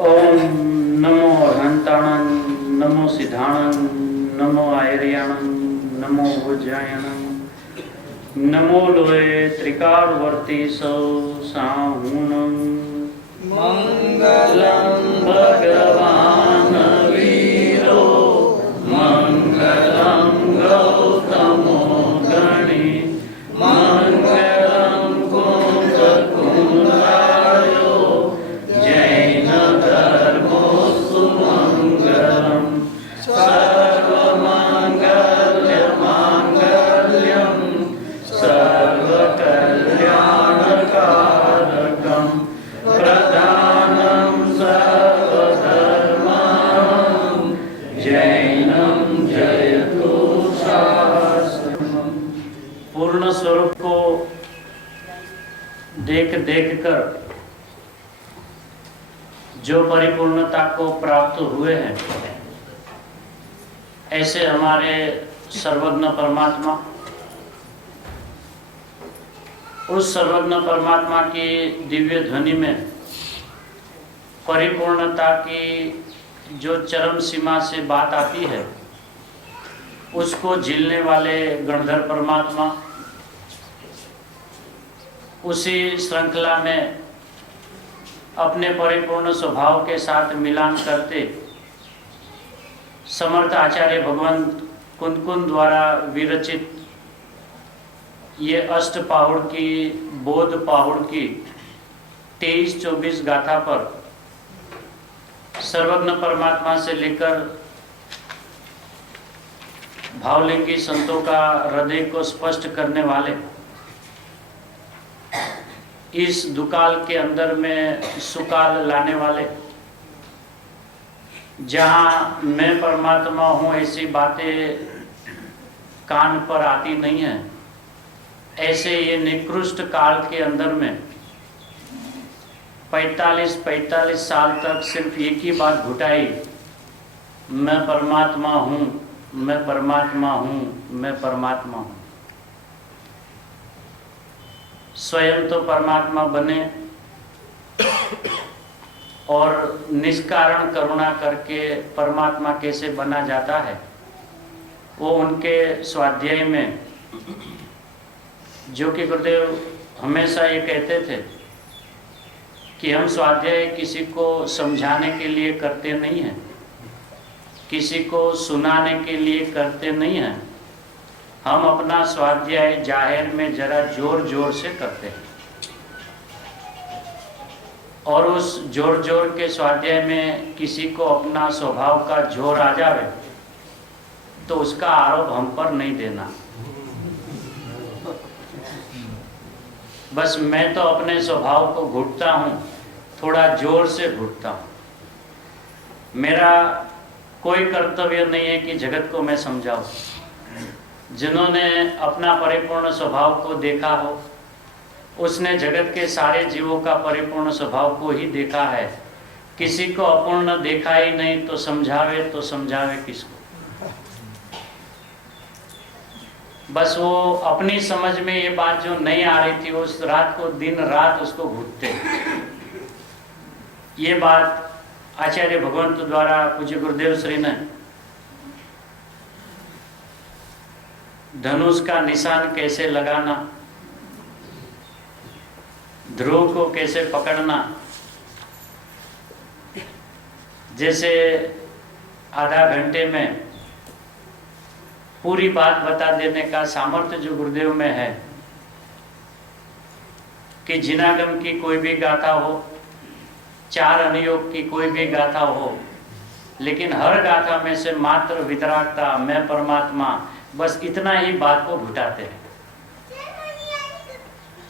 ओम नमो हंताणं नमो सिद्धाणं नमो आयर्याणं नमो उज्जयणं नमो लोये त्रिकालवर्ती सौ साहूणं मंगलं भगवान् वीरो मंगलं गौतमो गणे मंगलं कुंदकुंदायो जैन धर्मोऽस्तु मंगलम् सर्वमंगल्यमांगल्यं सर्वकल्याणकारकं प्रधानं सर्वधर्माणां जैनं जयतु शास्त्रम्। पूर्ण स्वरूप को देख देख कर जो परिपूर्णता को प्राप्त हुए हैं, ऐसे हमारे सर्वज्ञ परमात्मा, उस सर्वज्ञ परमात्मा की दिव्य ध्वनि में परिपूर्णता की जो चरम सीमा से बात आती है, उसको झेलने वाले गणधर परमात्मा उसी श्रृंखला में अपने परिपूर्ण स्वभाव के साथ मिलान करते समर्थ आचार्य भगवंत कुंदकुंद द्वारा विरचित ये अष्ट पाहुड़ की बोध पाहुड़ की 23-24 गाथा पर सर्वज्ञ परमात्मा से लेकर भावलिंगी संतों का हृदय को स्पष्ट करने वाले इस दुकाल के अंदर में सुकाल लाने वाले, जहाँ मैं परमात्मा हूँ ऐसी बातें कान पर आती नहीं है, ऐसे ये निकृष्ट काल के अंदर में 45 साल तक सिर्फ एक ही बात घुटाई, मैं परमात्मा हूँ, मैं परमात्मा हूँ, मैं परमात्मा हूँ। स्वयं तो परमात्मा बने और निष्कारण करुणा करके परमात्मा कैसे बना जाता है, वो उनके स्वाध्याय में, जो कि गुरुदेव हमेशा ये कहते थे कि हम स्वाध्याय किसी को समझाने के लिए करते नहीं हैं, किसी को सुनाने के लिए करते नहीं हैं, हम अपना स्वाध्याय जाहिर में जरा जोर जोर से करते हैं, और उस जोर जोर के स्वाध्याय में किसी को अपना स्वभाव का जोर आ जावे तो उसका आरोप हम पर नहीं देना। बस मैं तो अपने स्वभाव को घुटता हूँ, थोड़ा जोर से घुटता हूँ। मेरा कोई कर्तव्य नहीं है कि जगत को मैं समझाऊं। जिन्होंने अपना परिपूर्ण स्वभाव को देखा हो, उसने जगत के सारे जीवों का परिपूर्ण स्वभाव को ही देखा है। किसी को अपूर्ण देखा ही नहीं तो समझावे किसको। बस वो अपनी समझ में ये बात जो नहीं आ रही थी, उस रात को दिन रात उसको घुटते। ये बात आचार्य भगवंत द्वारा पूज्य गुरुदेव श्री ने धनुष का निशान कैसे लगाना, ध्रुव को कैसे पकड़ना, जैसे आधा घंटे में पूरी बात बता देने का सामर्थ्य जो गुरुदेव में है, कि जिनागम की कोई भी गाथा हो, 4 अनुयोग की कोई भी गाथा हो, लेकिन हर गाथा में से मात्र वितरागता, मैं परमात्मा, बस इतना ही बात को घुटाते हैं।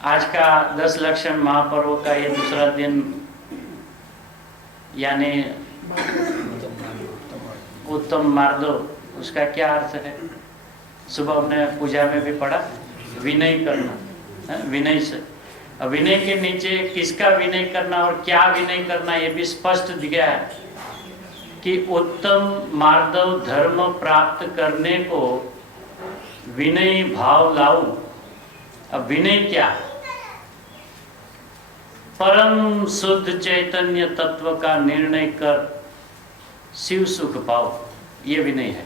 आज का 10 लक्षण महापर्व का ये दूसरा दिन, यानी उत्तम मार्दो, उसका क्या अर्थ है? सुबह हमने पूजा में भी पढ़ा, विनय करना, विनय से। अब विनय के नीचे किसका विनय करना और क्या विनय करना, ये भी स्पष्ट दिया है कि उत्तम मार्दव धर्म प्राप्त करने को विनय भाव लाऊं। अब विनय क्या? परम शुद्ध चैतन्य तत्व का निर्णय कर शिव सुख पाओ, ये विनय है।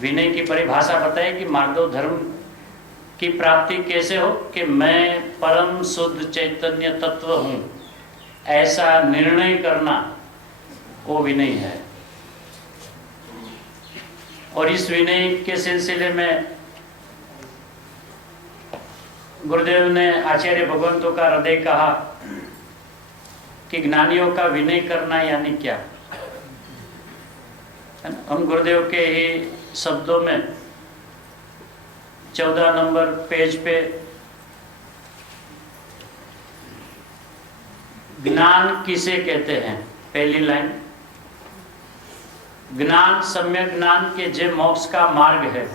विनय की परिभाषा बताए कि मार्गो धर्म की प्राप्ति कैसे हो कि मैं परम शुद्ध चैतन्य तत्व हूं, ऐसा निर्णय करना वो विनय है। और इस विनय के सिलसिले में गुरुदेव ने आचार्य भगवंतों का हृदय कहा कि ज्ञानियों का विनय करना यानी क्या। हम गुरुदेव के ही शब्दों में 14 नंबर पेज पे ज्ञान किसे कहते हैं, पहली लाइन, ज्ञान सम्यक ज्ञान के जे मोक्ष का मार्ग है।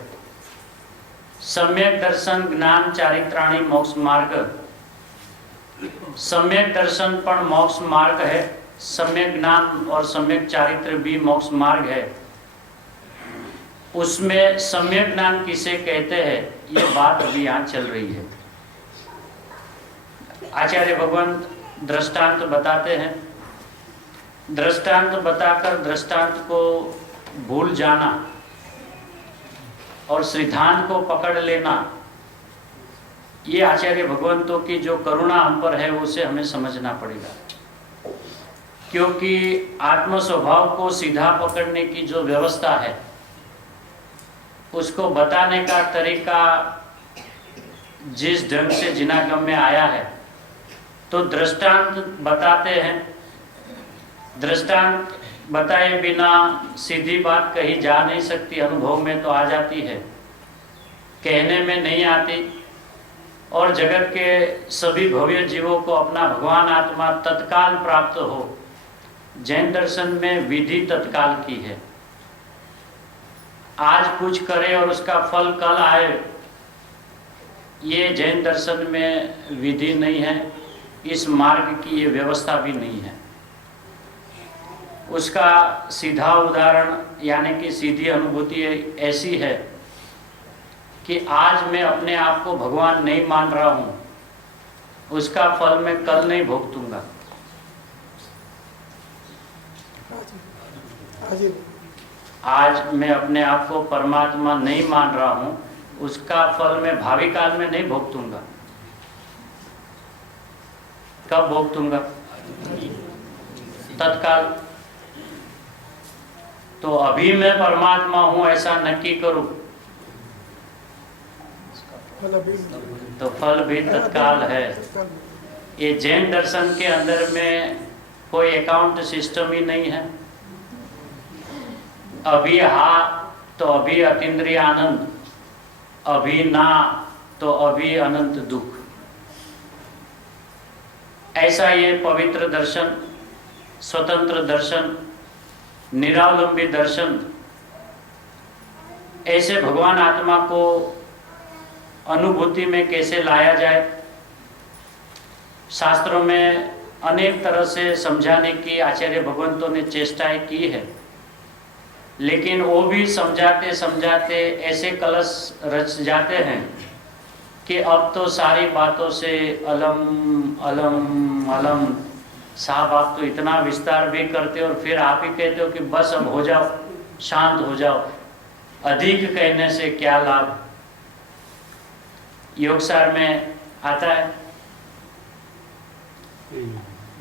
सम्यक दर्शन ज्ञान चारित्राणी मोक्ष मार्ग, सम्यक दर्शन पर मोक्ष मार्ग है, सम्यक ज्ञान और सम्यक चारित्र भी मोक्ष मार्ग है। उसमें सम्यक ज्ञान किसे कहते हैं, ये बात अभी यहाँ चल रही है। आचार्य भगवान दृष्टांत बताते हैं, दृष्टांत बताकर दृष्टांत को भूल जाना और सिद्धांत को पकड़ लेना, ये आचार्य भगवंतों की जो करुणा हम पर है उसे हमें समझना पड़ेगा। क्योंकि आत्म स्वभाव को सीधा पकड़ने की जो व्यवस्था है उसको बताने का तरीका जिस ढंग से जिनागम में आया है, तो दृष्टांत बताते हैं। दृष्टांत बताए बिना सीधी बात कही जा नहीं सकती, अनुभव में तो आ जाती है, कहने में नहीं आती। और जगत के सभी भव्य जीवों को अपना भगवान आत्मा तत्काल प्राप्त हो, जैन दर्शन में विधि तत्काल की है। आज कुछ करे और उसका फल कल आए, ये जैन दर्शन में विधि नहीं है, इस मार्ग की ये व्यवस्था भी नहीं है। उसका सीधा उदाहरण यानी कि सीधी अनुभूति ऐसी है कि आज मैं अपने आप को भगवान नहीं मान रहा हूं, उसका फल मैं कल नहीं भुगतूंगा। आज मैं अपने आप को परमात्मा नहीं मान रहा हूं, उसका फल मैं भावी काल में नहीं भुगतूंगा। कब भुगतूंगा? तत्काल। तो अभी मैं परमात्मा हूं ऐसा नक्की करूं तो फल भी तत्काल है। ये जैन दर्शन के अंदर में कोई अकाउंट सिस्टम ही नहीं है। अभी हा तो अभी अतीन्द्रिय आनंद, अभी ना तो अभी अनंत दुख। ऐसा ये पवित्र दर्शन, स्वतंत्र दर्शन, निरावलंबी दर्शन, ऐसे भगवान आत्मा को अनुभूति में कैसे लाया जाए, शास्त्रों में अनेक तरह से समझाने की आचार्य भगवंतों ने चेष्टाएं की है, लेकिन वो भी समझाते समझाते ऐसे कलश रच जाते हैं कि अब तो सारी बातों से अलम अलम अलम। साहब आप तो इतना विस्तार भी करते हो और फिर आप ही कहते हो कि बस अब हो जाओ, शांत हो जाओ, अधिक कहने से क्या लाभ। योगसार में आता है,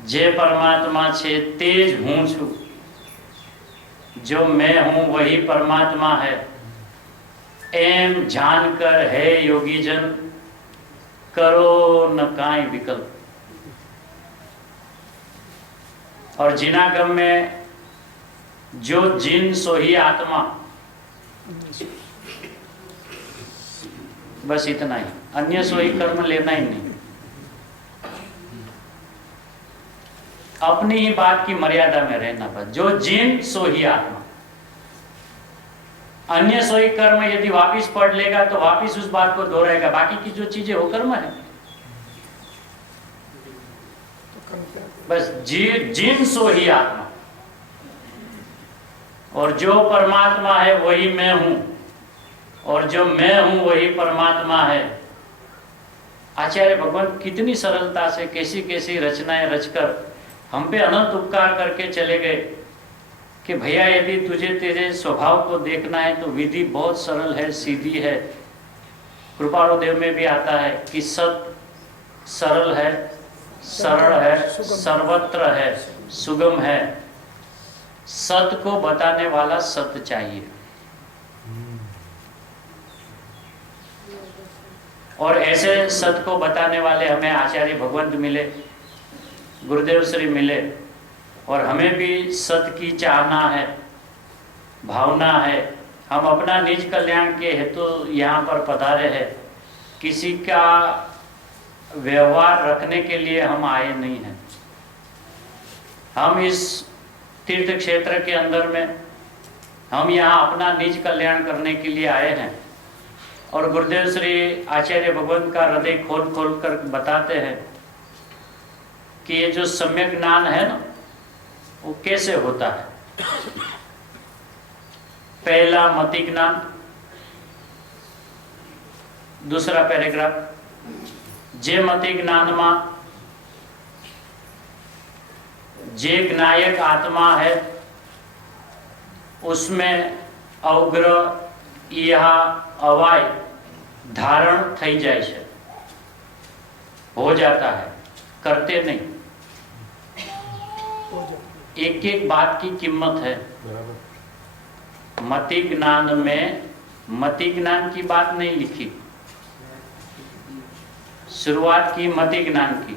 जे परमात्मा छे तेज हूं छू, जो मैं हूं वही परमात्मा है, एम जानकर है योगी जन, करो न काई विकल्प। और जिनागम में जो जिन सो ही आत्मा, बस इतना ही, अन्य सो ही कर्म लेना ही नहीं। अपनी ही बात की मर्यादा में रहना, बस जो जिन सो ही आत्मा। अन्य सो ही कर्म यदि वापिस पढ़ लेगा तो वापिस उस बात को दोहराएगा, बाकी की जो चीजें वो कर्म है। बस जिन सो ही आत्मा, और जो परमात्मा है वही मैं हूं, और जो मैं हूं वही परमात्मा है। आचार्य भगवान कितनी सरलता से कैसी कैसी रचनाएं रचकर हम पे अनंत उपकार करके चले गए कि भैया यदि तुझे तेरे स्वभाव को देखना है तो विधि बहुत सरल है, सीधी है। कृपाणु देव में भी आता है कि सत सरल है, सरल है, सर्वत्र है, सुगम है। सत को बताने वाला सत चाहिए। और ऐसे सत को बताने वाले हमें आचार्य भगवंत मिले, गुरुदेव श्री मिले। और हमें भी सत की चाहना है, भावना है। हम अपना निज कल्याण के हेतु यहाँ पर पधारे हैं, किसी का व्यवहार रखने के लिए हम आए नहीं हैं। हम इस तीर्थ क्षेत्र के अंदर में हम यहाँ अपना निज कल्याण करने के लिए आए हैं। और गुरुदेव श्री आचार्य भगवंत का हृदय खोल खोल कर बताते हैं कि ये जो सम्यक ज्ञान है ना, वो कैसे होता है। पहला मति ज्ञान, दूसरा पैराग्राफ, जे मति ज्ञान में जे ज्ञायक आत्मा है उसमें अवग्र यह अवाय धारण थई जाए छे, हो जाता है, करते नहीं। एक एक बात की कीमत है। मति ज्ञान में मति ज्ञान की बात नहीं लिखी, शुरुआत की मति ज्ञान की,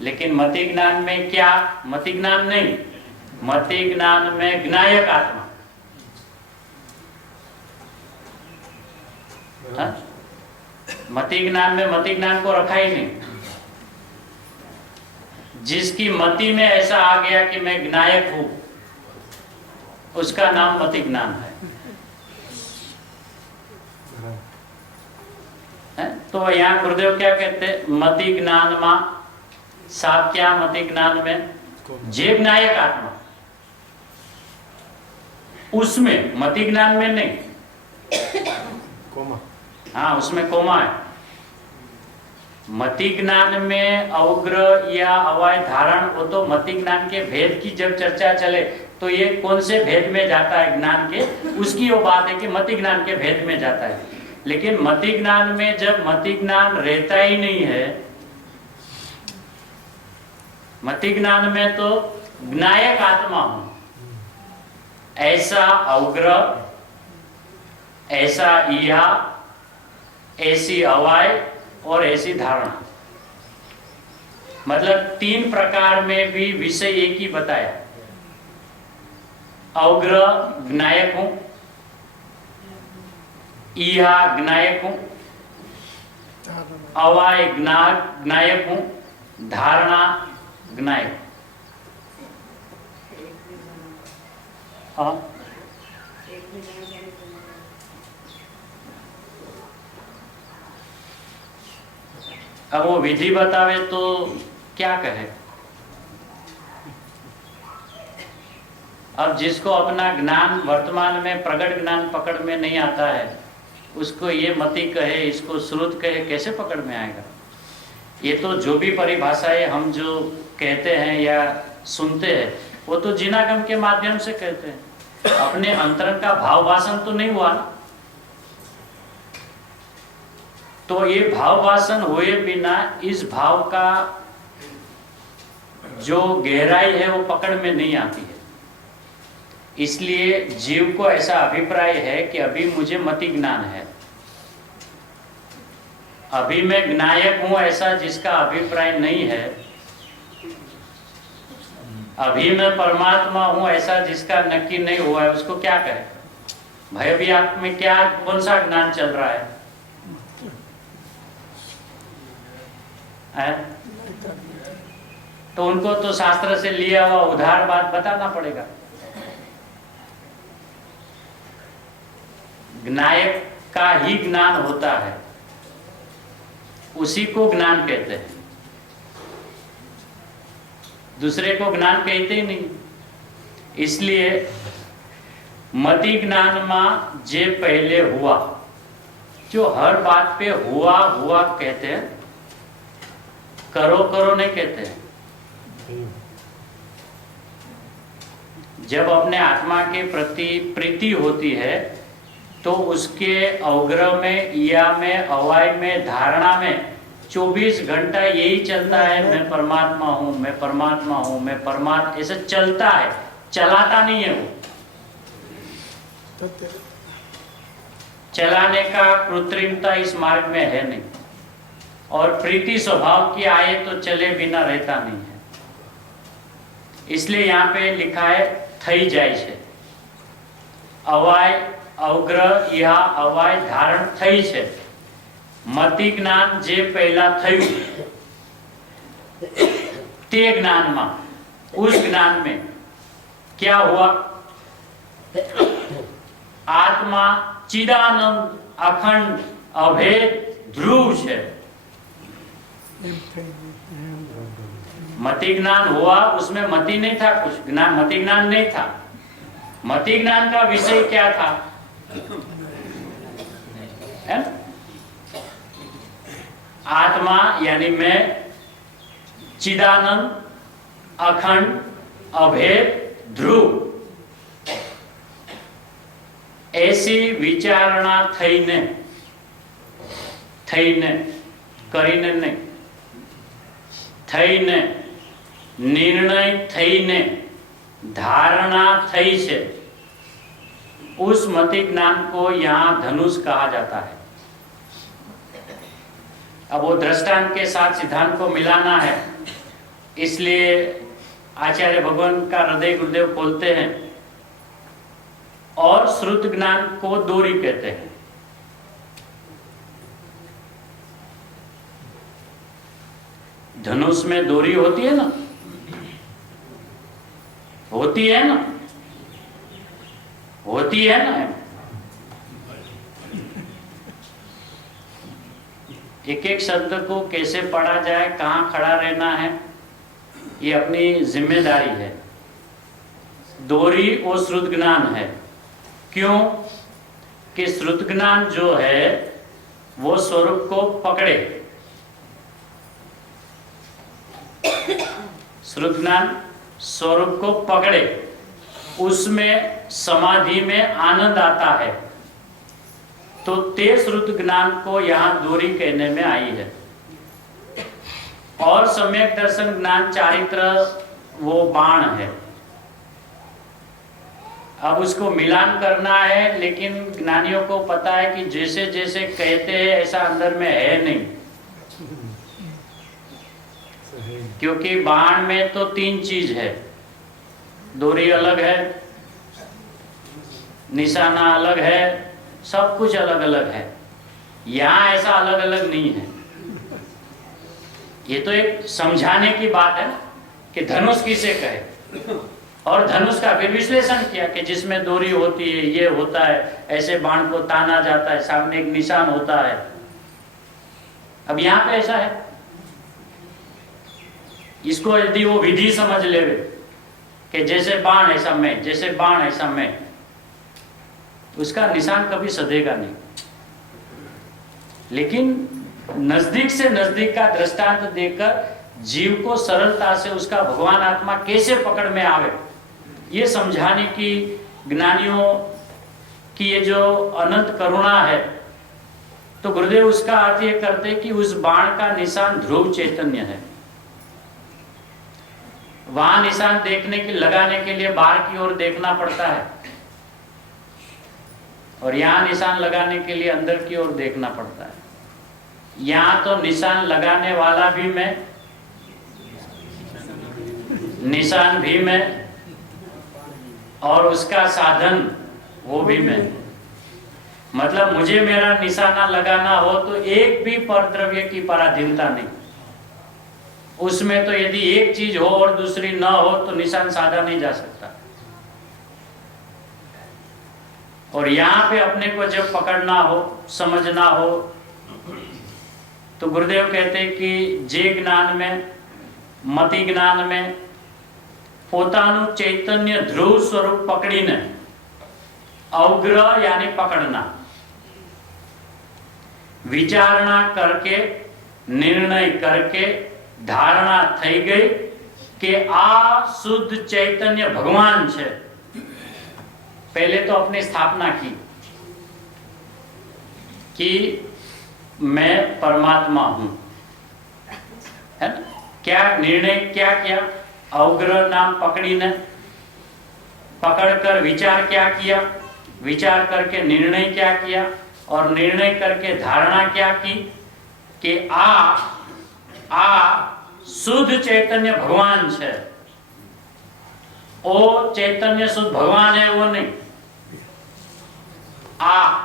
लेकिन मति ज्ञान में क्या, मति ज्ञान नहीं, मति ज्ञान में ज्ञायक आत्मा। मति ज्ञान में मति ज्ञान को रखा ही नहीं। जिसकी मति में ऐसा आ गया कि मैं ज्ञायक हूं, उसका नाम मति ज्ञान है। तो यहाँ गुरुदेव क्या कहते हैं, मति ज्ञान में साथ क्या, मति ज्ञान में जे ज्ञायक आत्मा, उसमें मति ज्ञान में नहीं, कोमा, हाँ उसमें कोमा है। मति ज्ञान में अवग्र या अवाय धारण, वो तो मति ज्ञान के भेद की जब चर्चा चले तो ये कौन से भेद में जाता है ज्ञान के, उसकी वो बात है कि मति ज्ञान के भेद में जाता है। लेकिन मति ज्ञान में जब मति ज्ञान रहता ही नहीं है, मति ज्ञान में तो ज्ञायक आत्मा हूं, ऐसा अवग्र, ऐसा इहा, ऐसी अवाय और ऐसी धारणा, मतलब तीन प्रकार में भी विषय एक ही बताया। अवग्र ज्ञायक हूं, इहा ज्ञायक हूं, अवाय ज्ञायक हूं, धारणा ज्ञायक। हाँ अब वो विधि बतावे तो क्या कहे। अब जिसको अपना ज्ञान वर्तमान में प्रगट ज्ञान पकड़ में नहीं आता है, उसको ये मति कहे, इसको श्रुत कहे, कैसे पकड़ में आएगा। ये तो जो भी परिभाषाएं हम जो कहते हैं या सुनते हैं, वो तो जिनागम के माध्यम से कहते हैं, अपने अंतरंग का भाव भाषण तो नहीं हुआ ना। तो ये भाव भाषण हुए बिना इस भाव का जो गहराई है वो पकड़ में नहीं आती है। इसलिए जीव को ऐसा अभिप्राय है कि अभी मुझे मति ज्ञान है, अभी मैं ज्ञायक हूं, ऐसा जिसका अभिप्राय नहीं है। अभी मैं परमात्मा हूं, ऐसा जिसका नक्की नहीं हुआ है, उसको क्या कहे भाई। अभी आप में क्या, कौन सा ज्ञान चल रहा है? तो उनको तो शास्त्र से लिया हुआ उधार बात बताना पड़ेगा। ज्ञायक का ही ज्ञान होता है, उसी को ज्ञान कहते हैं, दूसरे को ज्ञान कहते ही नहीं। इसलिए मति ज्ञान में जे पहले हुआ, जो हर बात पे हुआ हुआ कहते हैं, करो करो नहीं कहते हैं। जब अपने आत्मा के प्रति प्रीति होती है तो उसके अवग्रह में, या में, अवाय में, धारणा में 24 घंटा यही चलता है, मैं परमात्मा हूं, मैं परमात्मा हूं, मैं परमात्मा, ऐसे चलता है, चलाता नहीं है। वो चलाने का कृत्रिमता इस मार्ग में है नहीं, और प्रीति स्वभाव की आए तो चले बिना रहता नहीं है। इसलिए यहाँ पे लिखा है थई जाय छे, अवाय अवग्रह या अवाय धारण थई छे। मति ज्ञान जे पहला थયું ते ज्ञान में, उस ज्ञान में क्या हुआ? आत्मा चिदानंद अखंड अभेद ध्रुव है। मति ज्ञान हुआ, उसमें मति नहीं था, कुछ ज्ञान, मति ज्ञान नहीं था। मति ज्ञान का विषय क्या था? है ना? आत्मा यानी मैं चिदानंद अखंड अभेद ध्रुव, ऐसी विचारणा थईने करीने नहीं, थईने निर्णय थईने धारणा थई छे, उस मति ज्ञान को यहाँ धनुष कहा जाता है। अब वो दृष्टांत के साथ सिद्धांत को मिलाना है, इसलिए आचार्य भगवान का हृदय गुरुदेव खोलते हैं और श्रुत ज्ञान को डोरी कहते हैं। धनुष में डोरी होती है ना, होती है ना, होती है ना। एक एक शब्द को कैसे पढ़ा जाए, कहाँ खड़ा रहना है, ये अपनी जिम्मेदारी है। डोरी और श्रुत ज्ञान है। क्यों? कि श्रुत ज्ञान जो है वो स्वरूप को पकड़े, श्रुत ज्ञान स्वरूप को पकड़े, उसमें समाधि में आनंद आता है, तो ते श्रुत ज्ञान को यहाँ डोरी कहने में आई है। और सम्यक दर्शन ज्ञान चारित्र वो बाण है। अब उसको मिलान करना है, लेकिन ज्ञानियों को पता है कि जैसे जैसे कहते हैं ऐसा अंदर में है नहीं, क्योंकि बाण में तो 3 चीज है, डोरी अलग है, निशाना अलग है, सब कुछ अलग अलग है। यहाँ ऐसा अलग अलग नहीं है। ये तो एक समझाने की बात है ना कि धनुष किसे कहे, और धनुष का फिर विश्लेषण किया कि जिसमें डोरी होती है, ये होता है, ऐसे बाण को ताना जाता है, सामने एक निशान होता है। अब यहाँ पे ऐसा है, इसको यदि वो विधि समझ ले कि जैसे बाण ऐसा मैं, जैसे बाण ऐसा मैं, उसका निशान कभी सधेगा नहीं। लेकिन नजदीक से नजदीक का दृष्टांत देकर जीव को सरलता से उसका भगवान आत्मा कैसे पकड़ में आवे, ये समझाने की ज्ञानियों की ये जो अनंत करुणा है। तो गुरुदेव उसका अर्थ ये करते कि उस बाण का निशान ध्रुव चैतन्य है। वहां निशान देखने के, लगाने के लिए बाहर की ओर देखना पड़ता है, और यहाँ निशान लगाने के लिए अंदर की ओर देखना पड़ता है। यहाँ तो निशान लगाने वाला भी मैं, निशान भी मैं, और उसका साधन वो भी मैं। मतलब मुझे मेरा निशाना लगाना हो तो एक भी परद्रव्य की पराधीनता नहीं। उसमें तो यदि एक चीज हो और दूसरी न हो तो निशान साधा नहीं जा सकता। और यहाँ पे अपने को जब पकड़ना हो, समझना हो, तो गुरुदेव कहते हैं कि जे ज्ञान में, मति ज्ञान में પોતાનું ચૈતન્ય ધ્રુવ સ્વરૂપ પકડીને અવગ્રહ यानी पकड़ना, विचारणा करके, निर्णय करके, ધારણા થઈ ગઈ કે આ શુદ્ધ चैतन्य भगवान છે। पहले तो अपनी स्थापना की कि मैं परमात्मा हूं, है ना। क्या निर्णय क्या किया? अवग्रह नाम पकड़ीने पकड़कर विचार क्या किया, विचार करके निर्णय क्या किया, और निर्णय करके धारणा क्या की कि आ शुद्ध चैतन्य भगवान है। ओ चैतन्य शुद्ध भगवान है वो नहीं, आ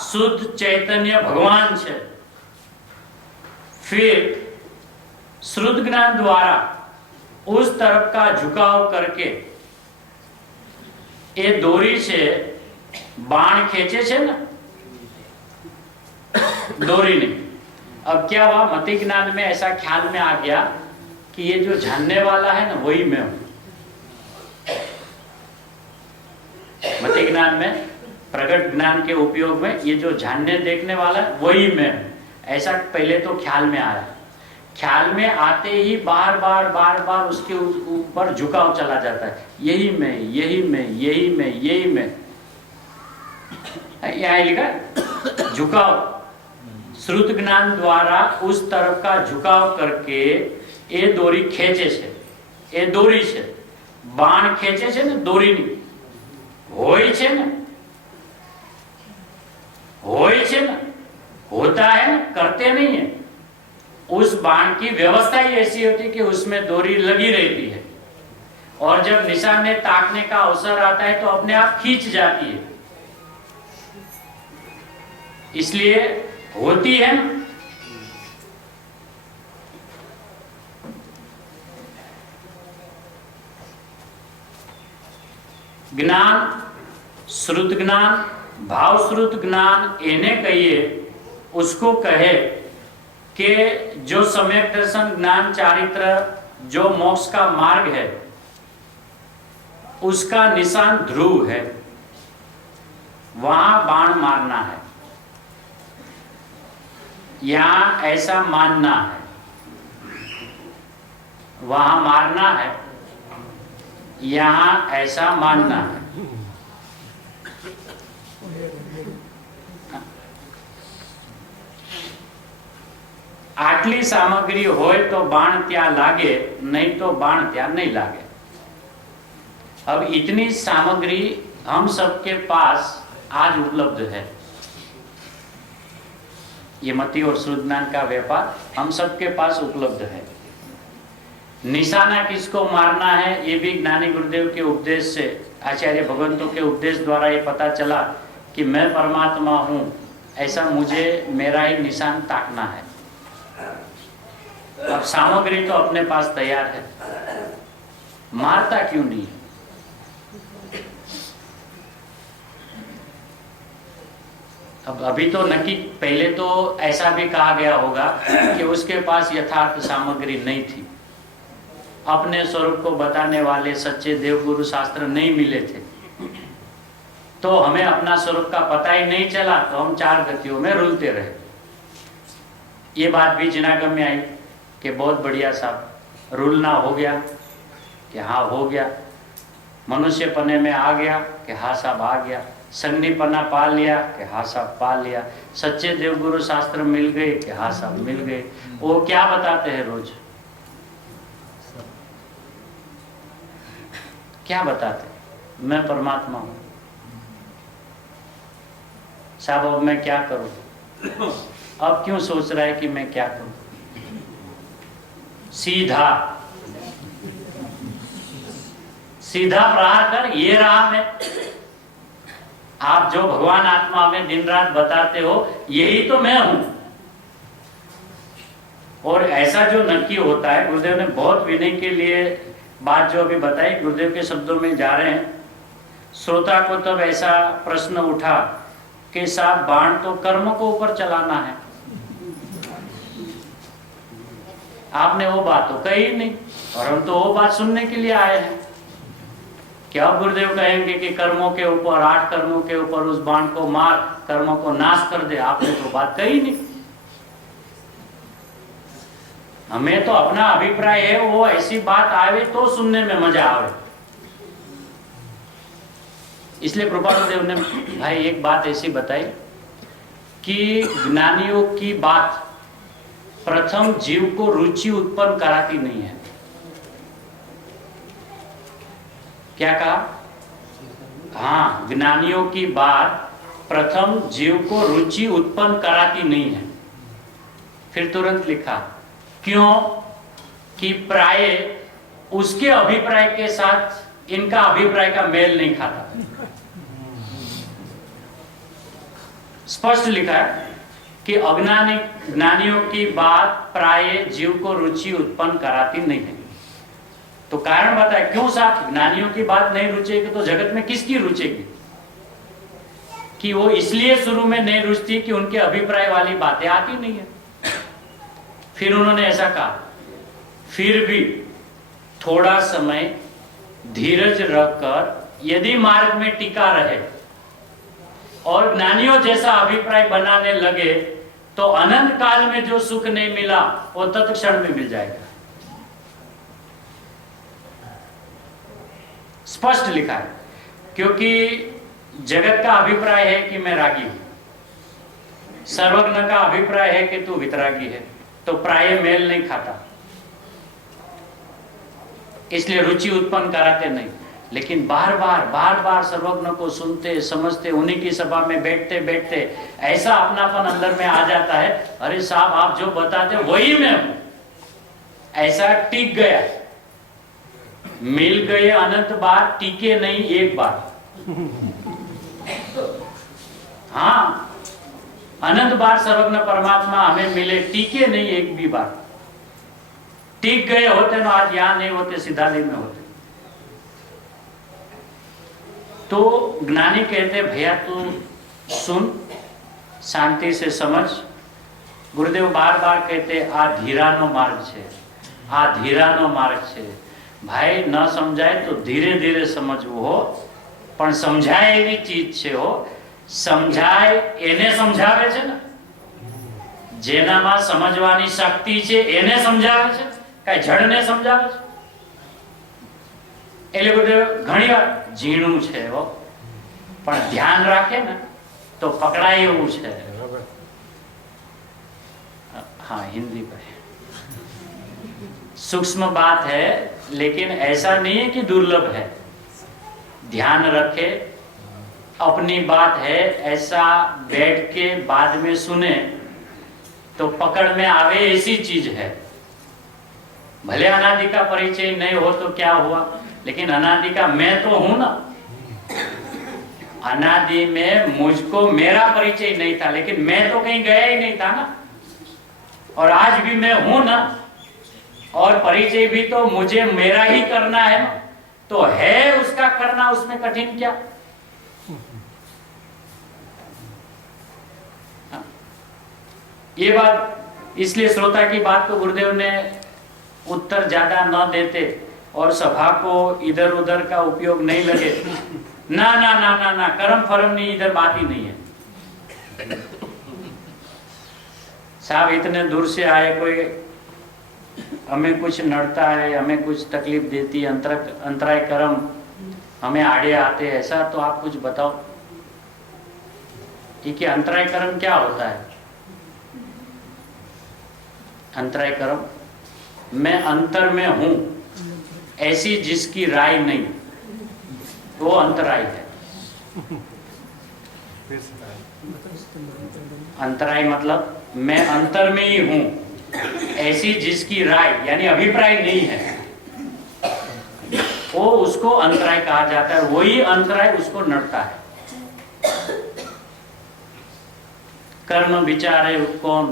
शुद्ध चैतन्य भगवान है। फिर श्रुत ज्ञान द्वारा उस तरफ का झुकाव करके ये दोरी से बाण खींचे छे ना, दोरी नहीं। अब क्या हुआ, मति ज्ञान में ऐसा ख्याल में आ गया कि ये जो जानने वाला है ना वही मैं हूं। मति ज्ञान में, प्रगट ज्ञान के उपयोग में ये जो जानने देखने वाला है वही मैं हूं, ऐसा पहले तो ख्याल में आया। ख्याल में आते ही बार बार उसके ऊपर झुकाव चला जाता है, यही मैं, यही मैं, यही मैं, यही मैं। यहां लिखा झुकाव, श्रुत ज्ञान द्वारा उस तरफ का झुकाव करके ये दोरी खेचे छे। ये दोरी छे, बाण खेचे छे ने, दोरी नहीं होय छे ने, होय छे ने, होता है ना, करते नहीं है। उस बाण की व्यवस्था ही ऐसी होती कि उसमें दोरी लगी रहती है, और जब निशान में ताकने का अवसर आता है तो अपने आप खींच जाती है। इसलिए होती है ना। ज्ञान, श्रुत ज्ञान, भाव श्रुत ज्ञान एने कहिए, उसको कहे कि जो सम्यक दर्शन ज्ञान चारित्र जो मोक्ष का मार्ग है उसका निशान ध्रुव है, वहां बाण मारना है, यहां ऐसा मानना है, वहां मारना है, यहां ऐसा मानना है। आटली सामग्री होय तो बाण त्या लागे, नहीं तो बाण त्या नहीं लागे। अब इतनी सामग्री हम सबके पास आज उपलब्ध है। ये मति और श्रुत ज्ञान का व्यापार हम सबके पास उपलब्ध है। निशाना किसको मारना है ये भी ज्ञानी गुरुदेव के उपदेश से, आचार्य भगवंतों के उपदेश द्वारा ये पता चला कि मैं परमात्मा हूं, ऐसा मुझे मेरा ही निशान ताकना है। अब सामग्री तो अपने पास तैयार है, मारता क्यों नहीं? अब अभी तो नक्की, पहले तो ऐसा भी कहा गया होगा कि उसके पास यथार्थ सामग्री नहीं थी, अपने स्वरूप को बताने वाले सच्चे देवगुरु शास्त्र नहीं मिले थे, तो हमें अपना स्वरूप का पता ही नहीं चला, तो हम चार गतियों में रुलते रहे। ये बात भी जिनागम में आई कि बहुत बढ़िया साहब, रुलना हो गया कि हाँ हो गया, मनुष्य पने में आ गया कि हाँ साहब आ गया, संगनी पना पा लिया कि हाँ साहब पा लिया, सच्चे देवगुरु शास्त्र मिल गए कि हाँ साहब मिल गए। वो क्या बताते हैं रोज, क्या बताते? मैं परमात्मा हूं साहब, अब मैं क्या करूं? अब क्यों सोच रहा है कि मैं क्या करूं? सीधा सीधा प्रहार कर, ये रहा मैं। आप जो भगवान आत्मा में दिन रात बताते हो यही तो मैं हूं। और ऐसा जो नक्की होता है, गुरुदेव ने बहुत विनय के लिए बात जो अभी बताई, गुरुदेव के शब्दों में जा रहे हैं। श्रोता को तब ऐसा प्रश्न उठा कि साहब बाण तो कर्म को ऊपर चलाना है, आपने वो बात तो कही नहीं, और हम तो वो बात सुनने के लिए आए हैं। क्या गुरुदेव कहेंगे कि कर्मों के ऊपर, 8 कर्मों के ऊपर उस बाण को मार, कर्मों को नाश कर दे? आपने तो बात कही नहीं। हमें तो अपना अभिप्राय है, वो ऐसी बात आवे तो सुनने में मजा आवे। इसलिए प्रभुपाद देव ने भाई एक बात ऐसी बताई कि ज्ञानियों की बात प्रथम जीव को रुचि उत्पन्न कराती नहीं है। क्या कहा? हाँ, ज्ञानियों की बात प्रथम जीव को रुचि उत्पन्न कराती नहीं है। फिर तुरंत लिखा क्यों? कि प्राय उसके अभिप्राय के साथ इनका अभिप्राय का मेल नहीं खाता। स्पष्ट लिखा है कि अज्ञानी ज्ञानियों की बात प्राय जीव को रुचि उत्पन्न कराती नहीं है। तो कारण बताए क्यों साहब? ज्ञानियों की बात नहीं रुचेगी तो जगत में किसकी रुचेगी? कि वो इसलिए शुरू में नहीं रुचती कि उनके अभिप्राय वाली बातें आती नहीं है। फिर उन्होंने ऐसा कहा, फिर भी थोड़ा समय धीरज रखकर यदि मार्ग में टिका रहे और ज्ञानियों जैसा अभिप्राय बनाने लगे तो अनंत काल में जो सुख नहीं मिला वो तत्क्षण में मिल जाएगा। स्पष्ट लिखा है, क्योंकि जगत का अभिप्राय है कि मैं रागी हूं, सर्वज्ञ का अभिप्राय है कि तू वितरागी है, तो प्राय मेल नहीं खाता, इसलिए रुचि उत्पन्न कराते नहीं। लेकिन बार बार सर्वज्ञ को सुनते समझते उन्हीं की सभा में बैठते बैठते ऐसा अपनापन अंदर में आ जाता है, अरे साहब आप जो बताते वही मैं हूं, ऐसा टिक गया। मिल गए अनंत बार, टिके नहीं एक बार। हाँ, अनंत बार सर्वज्ञ परमात्मा हमें मिले, टिके नहीं एक भी बार। टिक गए होते ना आज यहां नहीं होते, सिद्धाली में होते। तो ज्ञानी कहते भैया तू सुन, शांति से समझ। गुरुदेव बार बार कहते आ धीरानो मार्ग छे, आ धीरानो मार्ग छे। भाई न समझाय तो धीरे धीरे समझવું हो, પણ સમજાય એવી ચીજ છે હો। સમજાય એને સમજાવે છે ને, જેનામાં સમજવાની શક્તિ છે એને સમજાવે છે, કઈ જડને સમજાવે છે? એટલે બધું ઘણીવાર ઝીણું છે હો, પણ ધ્યાન રાખે ને તો પકડાય એવું છે। हाँ, हिंदी पर सूक्ष्म बात है, लेकिन ऐसा नहीं है कि दुर्लभ है। ध्यान रखे, अपनी बात है ऐसा बैठ के बाद में सुने तो पकड़ में आवे ऐसी चीज है। भले अनादि का परिचय नहीं हो तो क्या हुआ, लेकिन अनादि का मैं तो हूं ना। अनादि में मुझको मेरा परिचय नहीं था, लेकिन मैं तो कहीं गया ही नहीं था ना, और आज भी मैं हूं ना, और परिचय भी तो मुझे मेरा ही करना है ना, तो है उसका करना, उसमें कठिन क्या? ये बात इसलिए श्रोता की बात को गुरुदेव ने उत्तर ज्यादा न देते और सभा को इधर उधर का उपयोग नहीं लगे। ना ना ना ना ना, कर्म फर्म नहीं, इधर बात ही नहीं है। साहब इतने दूर से आए, कोई हमें कुछ नड़ता है, हमें कुछ तकलीफ देती है, अंतराय कर्म हमें आड़े आते, ऐसा तो आप कुछ बताओ कि अंतराय कर्म क्या होता है? अंतराय कर्म, मैं अंतर में हूं ऐसी जिसकी राय नहीं, वो अंतराय है। अंतराय मतलब मैं अंतर में ही हूं ऐसी जिसकी राय यानी अभिप्राय नहीं है, वो उसको अंतराय कहा जाता है। वही अंतराय उसको नड़ता है। कर्म विचारे कौन,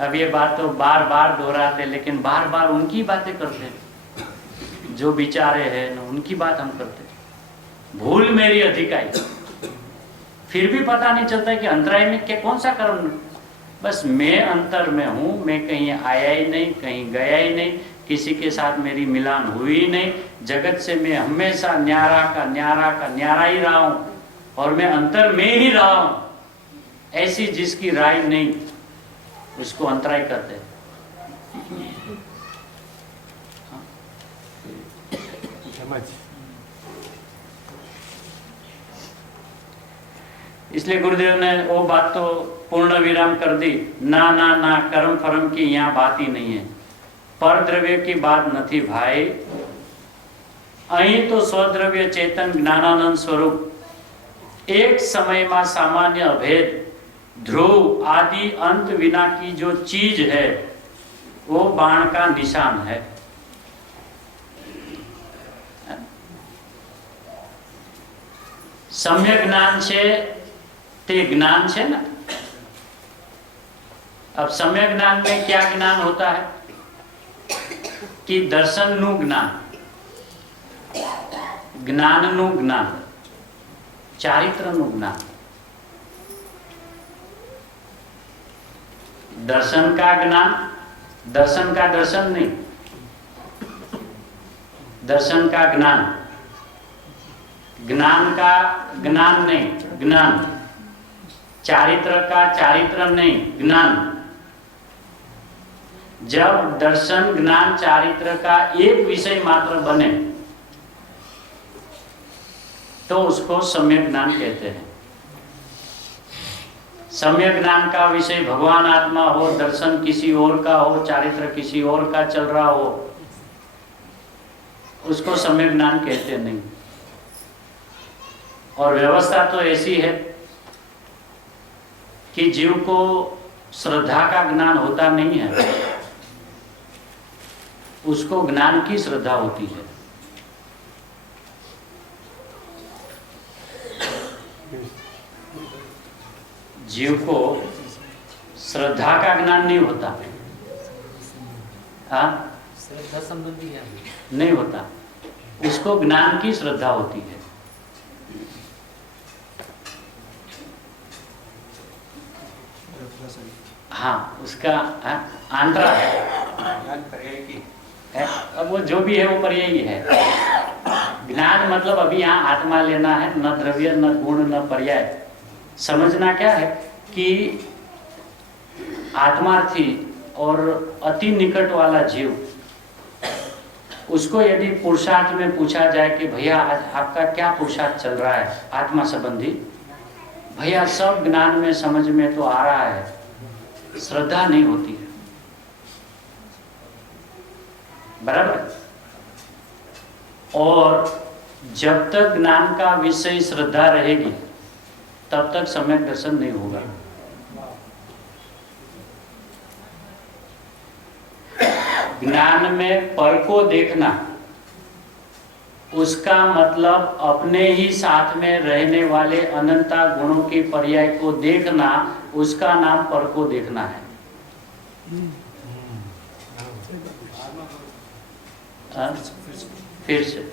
अब ये बात तो बार बार दोहराते, लेकिन बार बार उनकी बातें करते जो विचारे हैं ना, उनकी बात हम करते। भूल मेरी अधिकाई, फिर भी पता नहीं चलता कि अंतराय में क्या कौन सा कर्म। बस मैं अंतर में हूं, मैं कहीं आया ही नहीं, कहीं गया ही नहीं, किसी के साथ मेरी मिलान हुई ही नहीं। जगत से मैं हमेशा न्यारा का न्यारा ही रहा हूं, और मैं अंतर में ही रहा हूं ऐसी जिसकी राय नहीं, उसको अंतराय करते हैं। इसलिए गुरुदेव ने वो बात तो पूर्ण विराम कर दी। ना ना ना कर्म फर्म की यहाँ बात ही नहीं है, पर द्रव्य की बात નથી भाई। અહીં તો સ્વદ્રવ્ય ચેતન જ્ઞાનાનંદ સ્વરૂપ एक समय में सामान्य अभेद ध्रुव आदि अंत विना की जो चीज है वो बाण का निशान है। सम्यक ज्ञान છે તે ज्ञान છે ना। अब सम्यक ज्ञान में क्या ज्ञान होता है कि दर्शन नु ज्ञान, ज्ञान नु ज्ञान, चारित्र नु ज्ञान। दर्शन का ज्ञान, दर्शन का दर्शन नहीं, दर्शन का ज्ञान, ज्ञान का ज्ञान नहीं, ज्ञान। चारित्र का चारित्र नहीं, ज्ञान। जब दर्शन ज्ञान चारित्र का एक विषय मात्र बने तो उसको सम्यक ज्ञान कहते हैं। सम्यक ज्ञान का विषय भगवान आत्मा हो, दर्शन किसी और का हो, चारित्र किसी और का चल रहा हो, उसको सम्यक ज्ञान कहते नहीं। और व्यवस्था तो ऐसी है कि जीव को श्रद्धा का ज्ञान होता नहीं है, उसको ज्ञान की श्रद्धा होती है। जीव को श्रद्धा का ज्ञान नहीं होता, हाँ श्रद्धा संबंधी नहीं होता, उसको ज्ञान की श्रद्धा होती है। हाँ उसका आंतरा है, अब वो जो भी है वो पर्याय ही है। ज्ञान मतलब अभी यहाँ आत्मा लेना है, न द्रव्य न गुण न पर्याय। समझना क्या है कि आत्मार्थी और अति निकट वाला जीव, उसको यदि पुरुषार्थ में पूछा जाए कि भैया आज आपका क्या पुरुषार्थ चल रहा है आत्मा संबंधी, भैया सब ज्ञान में समझ में तो आ रहा है, श्रद्धा नहीं होती है। बराबर। और जब तक ज्ञान का विषय श्रद्धा रहेगी तब तक सम्यक दर्शन नहीं होगा। ज्ञान में पर को देखना, उसका मतलब अपने ही साथ में रहने वाले अनंता गुणों के पर्याय को देखना, उसका नाम पर को देखना है। फिर से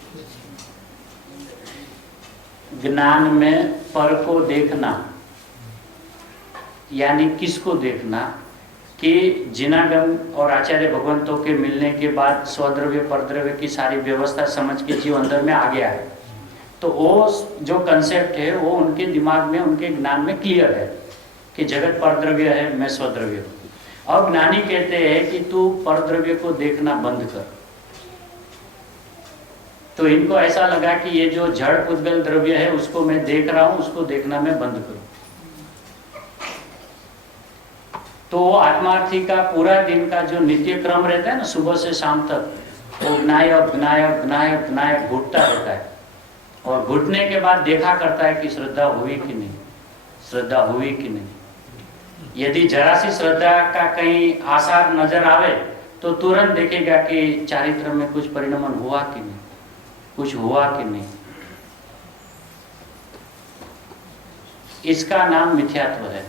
ज्ञान में पर को देखना यानी किसको देखना कि जिनागम और आचार्य भगवंतों के मिलने के बाद स्वद्रव्य परद्रव्य की सारी व्यवस्था समझ के जीव अंदर में आ गया है, तो वो जो कंसेप्ट है वो उनके दिमाग में, उनके ज्ञान में क्लियर है कि जगत परद्रव्य है, मैं स्वद्रव्य हूँ। अब ज्ञानी कहते हैं कि तू परद्रव्य को देखना बंद कर। तो इनको ऐसा लगा कि ये जो जड़ उद्गल द्रव्य है उसको मैं देख रहा हूं, उसको देखना मैं बंद करूं। तो आत्मार्थी का पूरा दिन का जो नित्य क्रम रहता है ना, सुबह से शाम तक, वो ज्ञायक ज्ञायक ज्ञायक ज्ञायक घुटता रहता है। और घुटने के बाद देखा करता है कि श्रद्धा हुई कि नहीं, श्रद्धा हुई कि नहीं। यदि जरा सी श्रद्धा का कहीं आसार नजर आवे तो तुरंत देखेगा कि चारित्र में कुछ परिणमन हुआ कि नहीं, कुछ हुआ कि नहीं। इसका नाम मिथ्यात्व है।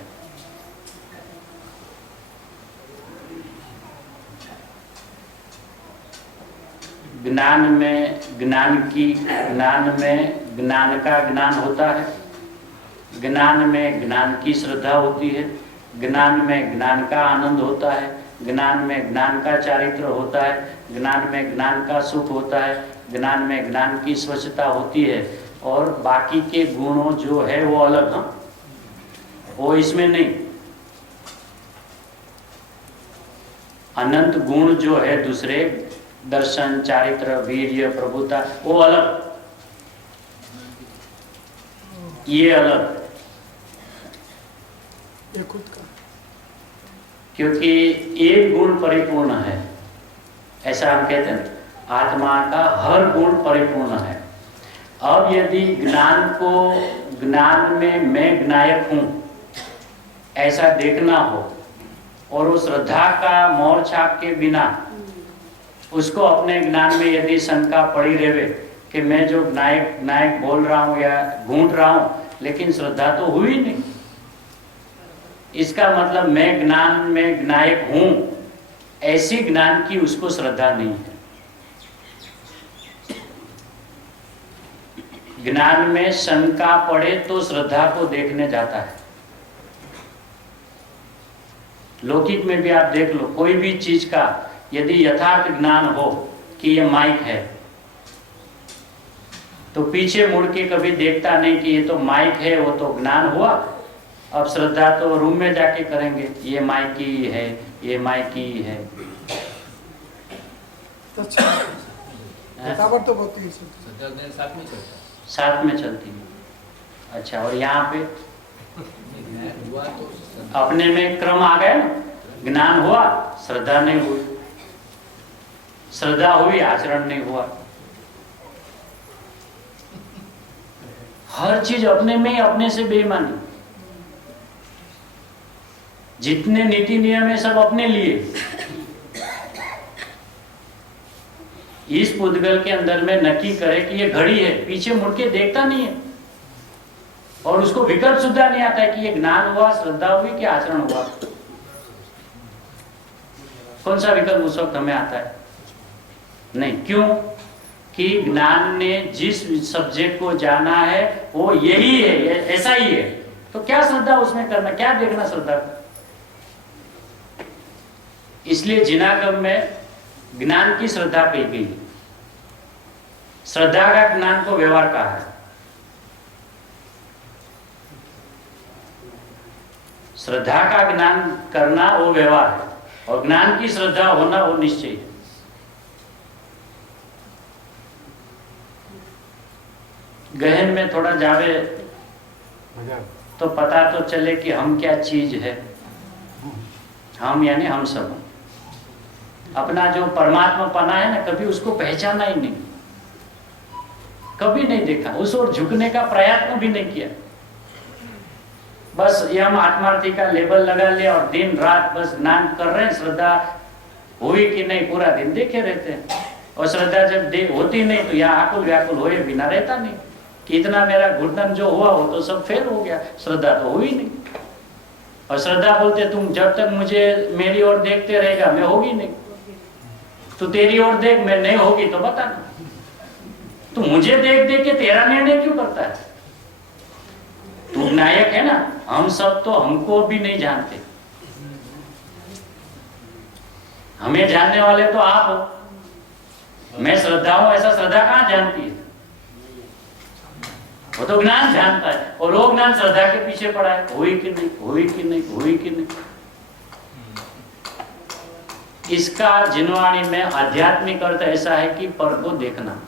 ज्ञान में ज्ञान में ज्ञान का ज्ञान होता है, ज्ञान में ज्ञान की श्रद्धा होती है, ज्ञान में ज्ञान का आनंद होता है, ज्ञान में ज्ञान का चारित्र होता है, ज्ञान में ज्ञान का सुख होता है, ज्ञान में ज्ञान की स्वच्छता होती है। और बाकी के गुणों जो है वो अलग, हाँ वो इसमें नहीं। अनंत गुण जो है दूसरे, दर्शन, चारित्र, वीर्य, प्रभुता, वो अलग, ये अलग, ये खुद का, क्योंकि एक गुण परिपूर्ण है, ऐसा हम कहते हैं, आत्मा का हर गुण परिपूर्ण है। अब यदि ज्ञान में मैं ज्ञायक हूं ऐसा देखना हो, और उस श्रद्धा का मोर छाप के बिना उसको अपने ज्ञान में यदि शंका पड़ी रहे कि मैं जो नायक बोल रहा हूं या घूंट रहा हूं, लेकिन श्रद्धा तो हुई नहीं, इसका मतलब मैं ज्ञान में ज्ञायक हूं, ऐसी ज्ञान की उसको श्रद्धा नहीं है। ज्ञान में शंका पड़े तो श्रद्धा को देखने जाता है। लौकिक में भी आप देख लो, कोई भी चीज का यदि यथार्थ ज्ञान हो कि ये माइक है, तो पीछे मुड़ के कभी देखता नहीं कि ये तो माइक है, वो तो ज्ञान हुआ। अब श्रद्धा तो रूम में जाके करेंगे, ये माइक की है, ये माइक की है। तो होती है, साथ में चलती है। अच्छा, और यहाँ पे अपने में क्रम आ गया ना, ज्ञान हुआ, श्रद्धा नहीं हुई, श्रद्धा हुई, आचरण नहीं हुआ। हर चीज अपने में ही, अपने से बेईमानी। जितने नीति नियम है सब अपने लिए। इस पुद्गल के अंदर में नक्की करे कि ये घड़ी है, पीछे मुड़ के देखता नहीं है, और उसको विकल्प सुद्धा नहीं आता है कि ये ज्ञान हुआ, श्रद्धा हुई कि आचरण हुआ। कौन सा विकल्प उस वक्त हमें आता है? नहीं। क्यों? कि ज्ञान ने जिस सब्जेक्ट को जाना है वो यही है, ऐसा ही है, तो क्या श्रद्धा उसमें करना, क्या देखना श्रद्धा को? इसलिए जिनागम में ज्ञान की श्रद्धा कही गई, श्रद्धा का ज्ञान को व्यवहार कहा है। श्रद्धा का ज्ञान करना वो व्यवहार है, और ज्ञान की श्रद्धा होना वो निश्चय है। गहन में थोड़ा जावे तो पता तो चले कि हम क्या चीज है। हम यानी हम सब, अपना जो परमात्मा पना है ना, कभी उसको पहचाना ही नहीं, कभी नहीं देखा, उस ओर झुकने का प्रयत्न भी नहीं किया। बस ये हम आत्मार्थी का लेबल लगा लिया और दिन रात बस ज्ञान कर रहे हैं, श्रद्धा हुई कि नहीं पूरा दिन देखे रहते हैं। और श्रद्धा जब होती नहीं तो यहाँ आकुल व्याकुल होए बिना रहता नहीं कि इतना मेरा घुटन जो हुआ वो तो सब फेल हो गया, श्रद्धा तो हुई नहीं। और श्रद्धा बोलते तुम जब तक मुझे मेरी ओर देखते रहेगा मैं होगी नहीं, तो तेरी ओर देख, मैं नहीं होगी तो बता ना। तू मुझे देख देख के तेरा निर्णय क्यों करता है? तू नायक है ना, हम सब तो हमको भी नहीं जानते, हमें जानने वाले तो आप हो। मैं श्रद्धा हूं ऐसा श्रद्धा कहां जानती है? वो तो ज्ञान जानता है, और वो ज्ञान श्रद्धा के पीछे पड़ा है, हुई कि नहीं, हुई कि नहीं, हुई कि नहीं। इसका जिनवाणी में आध्यात्मिक अर्थ ऐसा है कि पर को देखना,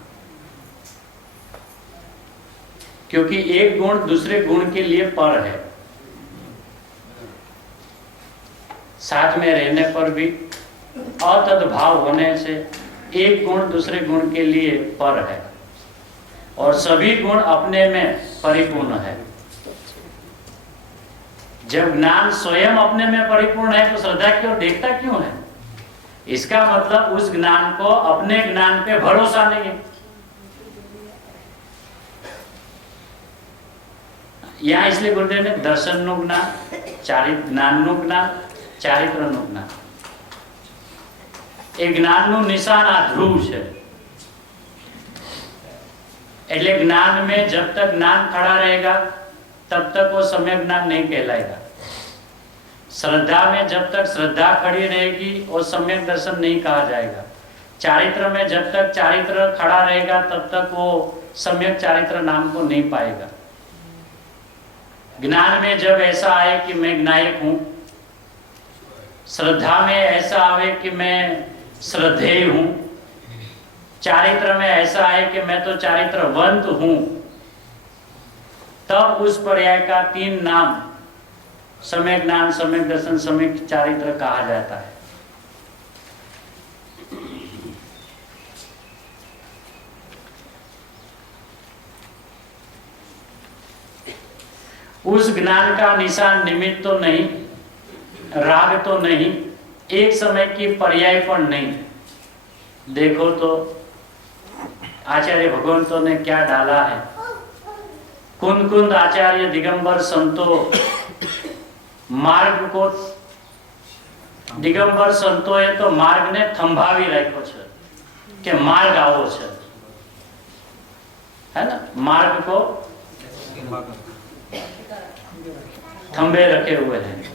क्योंकि एक गुण दूसरे गुण के लिए पर है। साथ में रहने पर भी अतद्भाव होने से एक गुण दूसरे गुण के लिए पर है, और सभी गुण अपने में परिपूर्ण है। जब ज्ञान स्वयं अपने में परिपूर्ण है तो श्रद्धा की ओर देखता क्यों है? इसका मतलब उस ज्ञान को अपने ज्ञान पे भरोसा नहीं है। यहाँ इसलिए गुरुदेव ने दर्शन नु ज्ञान, ज्ञान नु ज्ञान, चारित्र नु ज्ञान, એ જ્ઞાનનું નિશાન આ ધ્રુવ છે। એટલે ज्ञान में जब तक ज्ञान खड़ा रहेगा तब तक वो सम्यक ज्ञान नहीं कहलाएगा। श्रद्धा में जब तक श्रद्धा खड़ी रहेगी वो सम्यक दर्शन नहीं कहा जाएगा। चारित्र में जब तक चारित्र खड़ा रहेगा तब तक वो सम्यक चारित्र नाम को नहीं पाएगा। ज्ञान में जब ऐसा आए कि मैं ज्ञायक हूं श्रद्धा में ऐसा आवे कि मैं श्रद्धेय हूं, चारित्र में ऐसा है कि मैं तो चारित्रवंत हूं, तब उस पर्याय का 3 नाम सम्यक ज्ञान, सम्यक दर्शन, सम्यक चारित्र कहा जाता है। उस ज्ञान का निशान निमित्त तो नहीं, राग तो नहीं, एक समय की पर्याय पर नहीं। देखो तो आचार्य भगवंतों ने क्या डाला है। कुंद कुंद आचार्य दिगंबर संतो मार्ग को, दिगंबर संतो है तो मार्ग ने थंभावी राख्यो छे कि मार्ग आवो छे, है ना, मार्ग को थंबे रखे हुए हैं।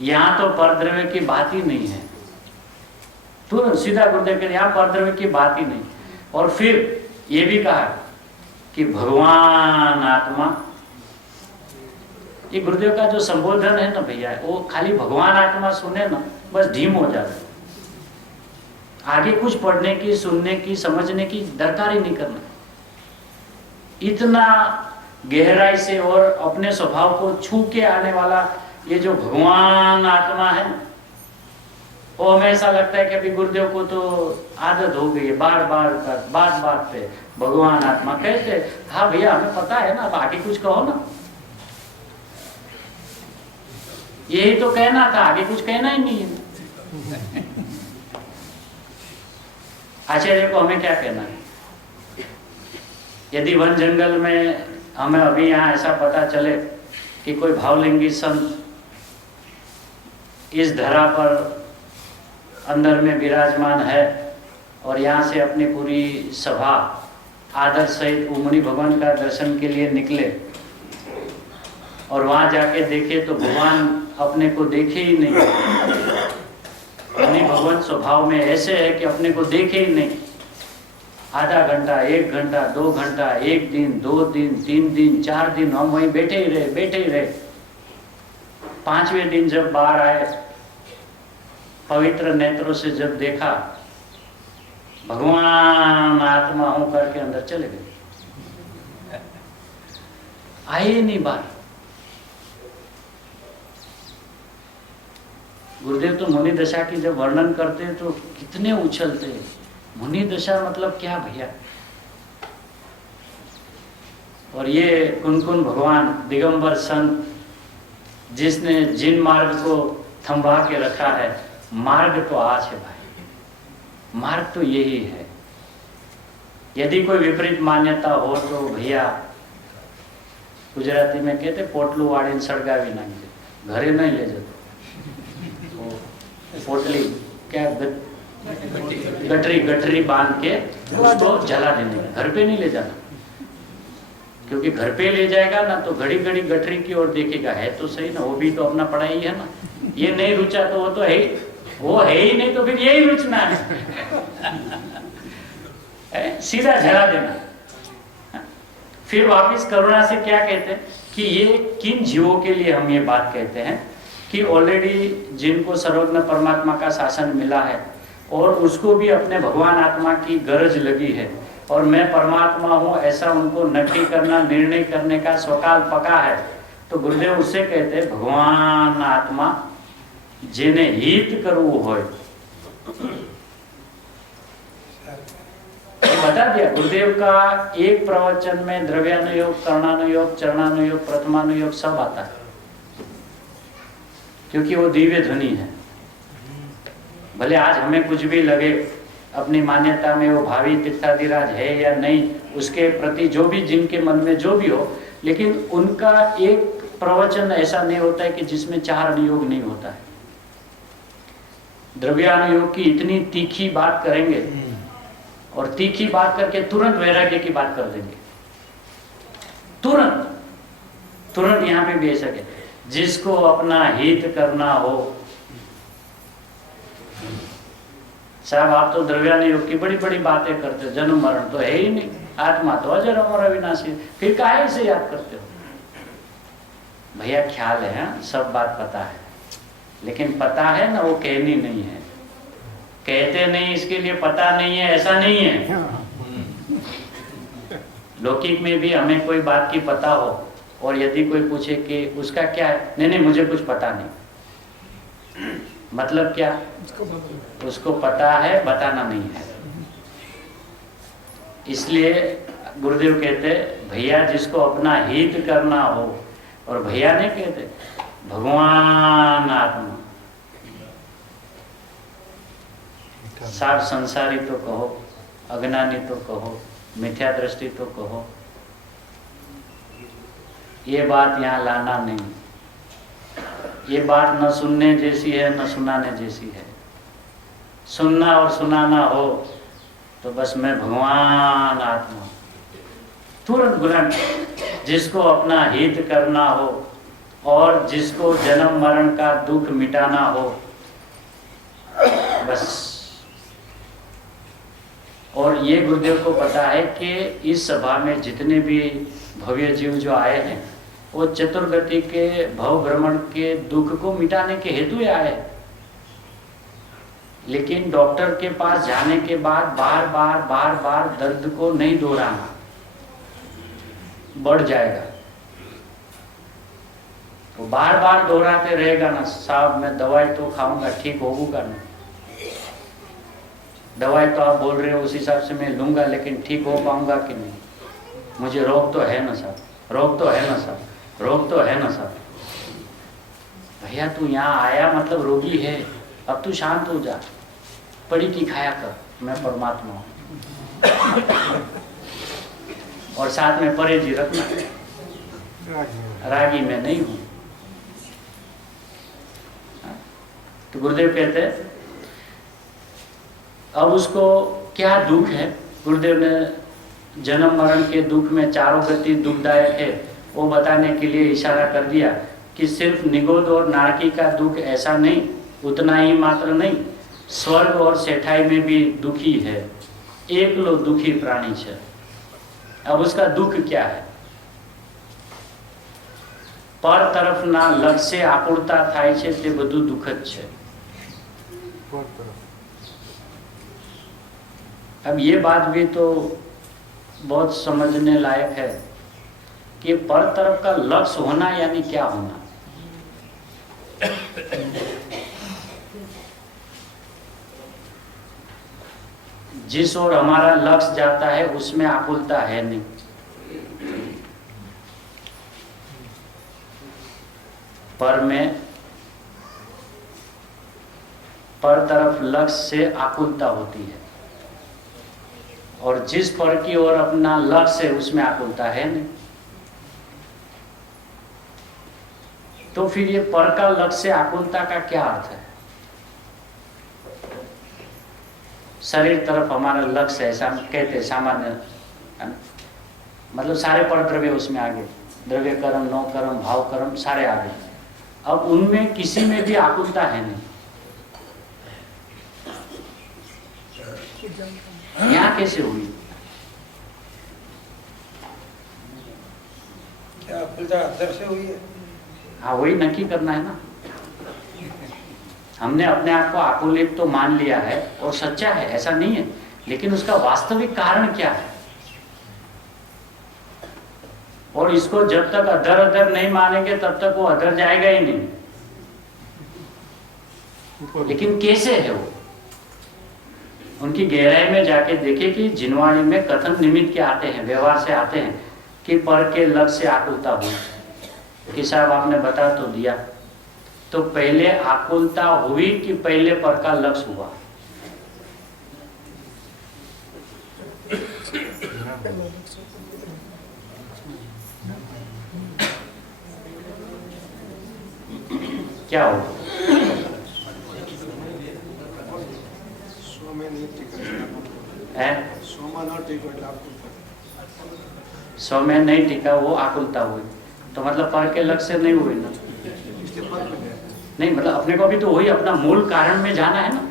यहां तो परद्रव्य की बात ही नहीं है, तुरंत सीधा गुरुदेव के यहां परद्रव्य की बात ही नहीं। और फिर ये भी कहा कि भगवान आत्मा, ये गुरुदेव का जो संबोधन है ना भैया, वो खाली भगवान आत्मा सुने ना बस ढीम हो जाता है। आगे कुछ पढ़ने की, सुनने की, समझने की दरकार ही नहीं करना। इतना गहराई से और अपने स्वभाव को छू के आने वाला ये जो भगवान आत्मा है, वो हमें ऐसा लगता है कि अभी गुरुदेव को तो आदत हो गई है, बार बार पे भगवान आत्मा कहते। हाँ भैया हमें पता है ना, अब आगे कुछ कहो ना, यही तो कहना था, आगे कुछ कहना ही नहीं है। आचार्य को हमें क्या कहना है? यदि वन जंगल में हमें अभी यहाँ ऐसा पता चले कि कोई भावलिंगी संत इस धरा पर अंदर में विराजमान है और यहाँ से अपनी पूरी सभा आदर सहित उमड़ी भगवान का दर्शन के लिए निकले और वहाँ जाके देखे तो भगवान अपने को देखे ही नहीं। उन्हीं भगवान स्वभाव में ऐसे है कि अपने को देखे ही नहीं। आधा घंटा, 1 घंटा, 2 घंटा, 1 दिन, 2 दिन, 3 दिन, 4 दिन हम वहीं बैठे ही रहे। 5वें दिन जब बाहर आए, पवित्र नेत्रों से जब देखा, भगवान आत्मा हूं करके अंदर चले गए, आए ही नहीं बाहर। गुरुदेव तो मुनि दशा की जब वर्णन करते तो कितने उछलते हैं। मुनि दशा मतलब क्या भैया? और ये कुन भगवान दिगंबर संत जिसने जिन मार्ग को थंबा के रखा है, मार्ग तो आज है भाई, मार्ग तो यही है। यदि कोई विपरीत मान्यता हो तो भैया गुजराती में कहते पोटलू वाड़ी सड़गावी नाखी, घरे नहीं ले जाते। पोटली क्या गठरी बांध के उसको जला देने, घर पे नहीं ले जाना, क्योंकि घर पे ले जाएगा ना तो घड़ी घड़ी गठरी की ओर देखेगा, है तो सही ना, वो भी तो अपना पढ़ाई है ना, ये नहीं रुचा तो वो तो है, वो है ही नहीं तो फिर यही रुचना है। सीधा जला देना। फिर वापिस करुणा से क्या कहते हैं कि ये किन जीवों के लिए हम ये बात कहते हैं कि ऑलरेडी जिनको सर्वज्ञ परमात्मा का शासन मिला है और उसको भी अपने भगवान आत्मा की गरज लगी है और मैं परमात्मा हूँ ऐसा उनको नक्की करना, निर्णय करने का स्वकाल पका है, तो गुरुदेव उससे कहते हैं भगवान आत्मा जिन्हें हित करवू होय। बता दिया गुरुदेव का एक प्रवचन में द्रव्यानुयोग, कर्णानुयोग, चरणानुयोग, प्रथमानुयोग सब आता है, क्योंकि वो दिव्य ध्वनि है। भले आज हमें कुछ भी लगे, अपनी मान्यता में वो भावी तीर्थाधिराज है या नहीं, उसके प्रति जो भी जिनके मन में जो भी हो, लेकिन उनका एक प्रवचन ऐसा नहीं होता है कि जिसमें 4 अनुयोग नहीं होता है। द्रव्यानुयोग की इतनी तीखी बात करेंगे और तीखी बात करके तुरंत वैराग्य की बात कर देंगे, तुरंत यहाँ पे भी ऐसा है, जिसको अपना हित करना हो। साहब आप तो द्रव्यानुयोग की बड़ी बड़ी बातें करते हो, जन्म मरण तो है ही नहीं, आत्मा तो अजर अमर अविनाशी, फिर काहे से याद करते हो? भैया ख्याल है, हाँ? सब बात पता है, लेकिन पता है ना, वो कहनी नहीं है। कहते नहीं इसके लिए पता नहीं है, ऐसा नहीं है। लौकिक में भी हमें कोई बात की पता हो और यदि कोई पूछे कि उसका क्या है, नहीं नहीं मुझे कुछ पता नहीं, मतलब क्या, उसको पता है, बताना नहीं है। इसलिए गुरुदेव कहते भैया जिसको अपना हित करना हो, और भैया नहीं कहते, भगवान आत्मा, सार संसारी तो कहो, अज्ञानी तो कहो, मिथ्या दृष्टि तो कहो, ये बात यहाँ लाना नहीं। ये बात न सुनने जैसी है न सुनाने जैसी है। सुनना और सुनाना हो तो बस मैं भगवान आत्मा, तुरंत ग्रहण। जिसको अपना हित करना हो और जिसको जन्म मरण का दुख मिटाना हो, बस। और ये गुरुदेव को पता है कि इस सभा में जितने भी भव्य जीव जो आए हैं, वो चतुर्गति के भव भ्रमण के दुख को मिटाने के हेतु ही आए। लेकिन डॉक्टर के पास जाने के बाद बार बार दर्द को नहीं दोहराना, बढ़ जाएगा। तो बार बार दोहराते रहेगा ना, साहब मैं दवाई तो खाऊंगा, ठीक होगा ना, दवाई तो आप बोल रहे हो उस हिसाब से मैं लूंगा, लेकिन ठीक हो पाऊंगा कि नहीं, मुझे रोग तो है ना साहब, रोग तो है ना साहब, रोग तो है ना साहब। भैया तू यहाँ आया मतलब रोगी है, अब तू शांत हो जा, पड़ी की खाया कर, मैं परमात्मा हूँ। और साथ में परहेजी रखना, रागी मैं नहीं हूँ। तो गुरुदेव कहते हैं अब उसको क्या दुख है, गुरुदेव ने जन्म मरण के दुख में चारों गति दुखदायक है वो बताने के लिए इशारा कर दिया कि सिर्फ निगोद और नारकी का दुख ऐसा नहीं, उतना ही मात्र नहीं, स्वर्ग और सेठाई में भी दुखी है, एक लो दुखी प्राणी है। अब उसका दुख क्या है? पर तरफ ना लग से आकुलता थाय छे ते બધું दुखद છે। अब ये बात भी तो बहुत समझने लायक है कि पर तरफ का लक्ष्य होना यानी क्या होना। जिस ओर हमारा लक्ष्य जाता है उसमें आकुलता है नहीं। पर में पर तरफ लक्ष्य से आकुलता होती है, और जिस पर की ओर अपना लक्ष्य है उसमें आकुलता है नहीं। तो फिर ये पर का लक्ष्य से आकुलता का क्या अर्थ है? शरीर तरफ हमारा लक्ष्य ऐसा कहते सामान्य, मतलब सारे पर द्रव्य उसमें आगे, द्रव्य कर्म, नौ कर्म, भाव कर्म सारे आगे। अब उनमें किसी में भी आकुलता है नहीं। यहाँ कैसे हुई? क्या आकुलता अंदर से हुई है? हाँ, वही नक्की करना है ना। हमने अपने आप को आकुलित तो मान लिया है और सच्चा है, ऐसा नहीं है, लेकिन उसका वास्तविक कारण क्या है? और इसको जब तक अधर अधर नहीं मानेंगे तब तक वो अधर जाएगा ही नहीं। लेकिन कैसे है वो? उनकी गहराई में जाके देखे कि जिनवाणी में कथन निमित्त के आते हैं, व्यवहार से आते हैं कि पर के लक्ष्य से आकुलता हुई। कि साहब आपने बता तो दिया, तो पहले आकुलता हुई कि पहले पर का लक्ष्य हुआ? क्या हो? सौ में नहीं टिका वो आकुलता हुई, तो मतलब पर के लक्ष्य से नहीं हुई ना। नहीं मतलब अपने को भी तो वही अपना मूल कारण में जाना है ना।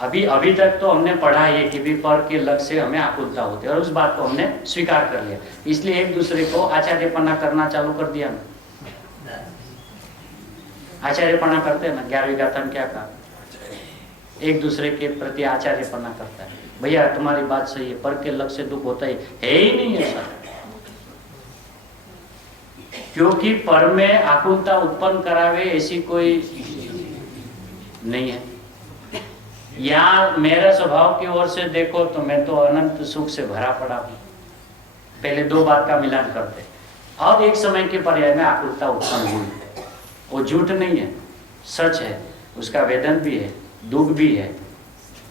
अभी तक तो हमने पढ़ा है कि भी पर के लक्ष्य से हमें आकुलता होती है, और उस बात को हमने स्वीकार कर लिया, इसलिए एक दूसरे को आचार्यपना करना चालू कर दिया ना। आचार्यपना करते हैं ना, 11वीं गाथा में क्या कहा, एक दूसरे के प्रति आचार्यपना करता है। भैया तुम्हारी बात सही है, पर के लक्ष्य से दुख होता ही नहीं ऐसा, क्योंकि पर में आकुलता उत्पन्न करावे ऐसी कोई नहीं है। यहाँ मेरा स्वभाव की ओर से देखो तो मैं तो अनंत सुख से भरा पड़ा हूं। पहले दो बात का मिलान करते, अब एक समय के पर्याय में आकुलता उत्पन्न हुई, वो झूठ नहीं है, सच है, उसका वेदन भी है, दुख भी है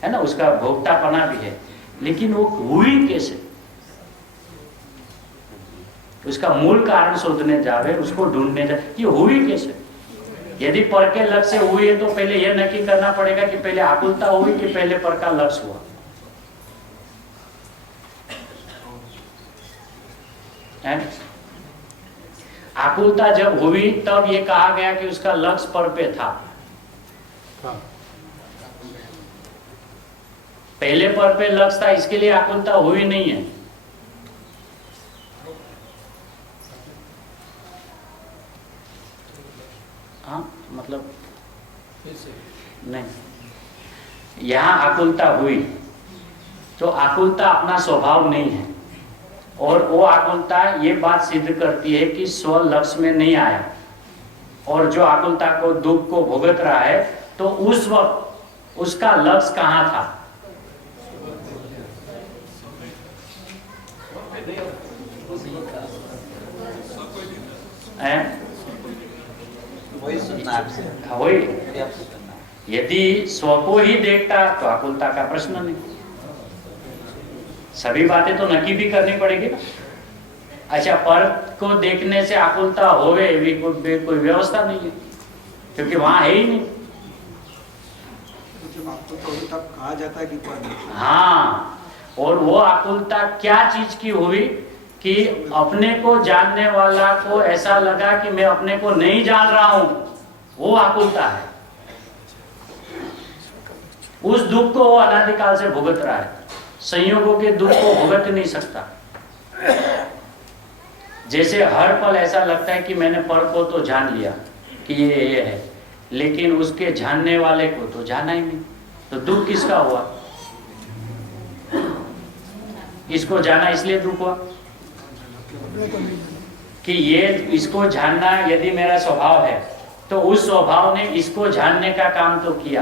ना, उसका भोक्तापना भी है, लेकिन वो हुई कैसे, उसका मूल कारण शोधने जावे, उसको ढूंढने जावे, ये हुई कैसे। यदि पर के लक्ष्य से हुई है तो पहले यह नक्की करना पड़ेगा कि पहले आकुलता हुई कि पहले पर का लक्ष्य हुआ है। आकुलता जब हुई तब ये कहा गया कि उसका लक्ष्य पर पे था, पहले पर पे लक्ष्य था, इसके लिए आकुलता हुई नहीं है। हाँ मतलब नहीं, यहाँ आकुलता हुई तो आकुलता अपना स्वभाव नहीं है, और वो आकुलता ये बात सिद्ध करती है कि स्व लक्ष्य में नहीं आया, और जो आकुलता को दुख को भुगत रहा है तो उस वक्त उसका लक्ष्य कहाँ था। वही सुनना आपसे, वही, आपसे सुनना। यदि स्व को ही देखता तो आकुलता का प्रश्न नहीं, सभी बातें तो नक्की भी करनी पड़ेगी ना। अच्छा, पर को देखने से आकुलता होवे भी कोई व्यवस्था नहीं है, क्योंकि वहां है ही नहीं। जब आकुलता हुई तब कहा जाता है कि पर। हाँ, और वो आकुलता क्या चीज की हुई कि अपने को जानने वाला को ऐसा लगा कि मैं अपने को नहीं जान रहा हूं, वो आकुलता है। उस दुख को वो अनादिकाल से भुगत रहा है, संयोगों के दुख को भुगत नहीं सकता। जैसे हर पल ऐसा लगता है कि मैंने पर को तो जान लिया कि ये है, लेकिन उसके जानने वाले को तो जाना ही नहीं, तो दुख किसका हुआ। इसको जाना इसलिए दुख हुआ कि ये इसको जानना यदि मेरा स्वभाव है तो उस स्वभाव ने इसको जानने का काम तो किया,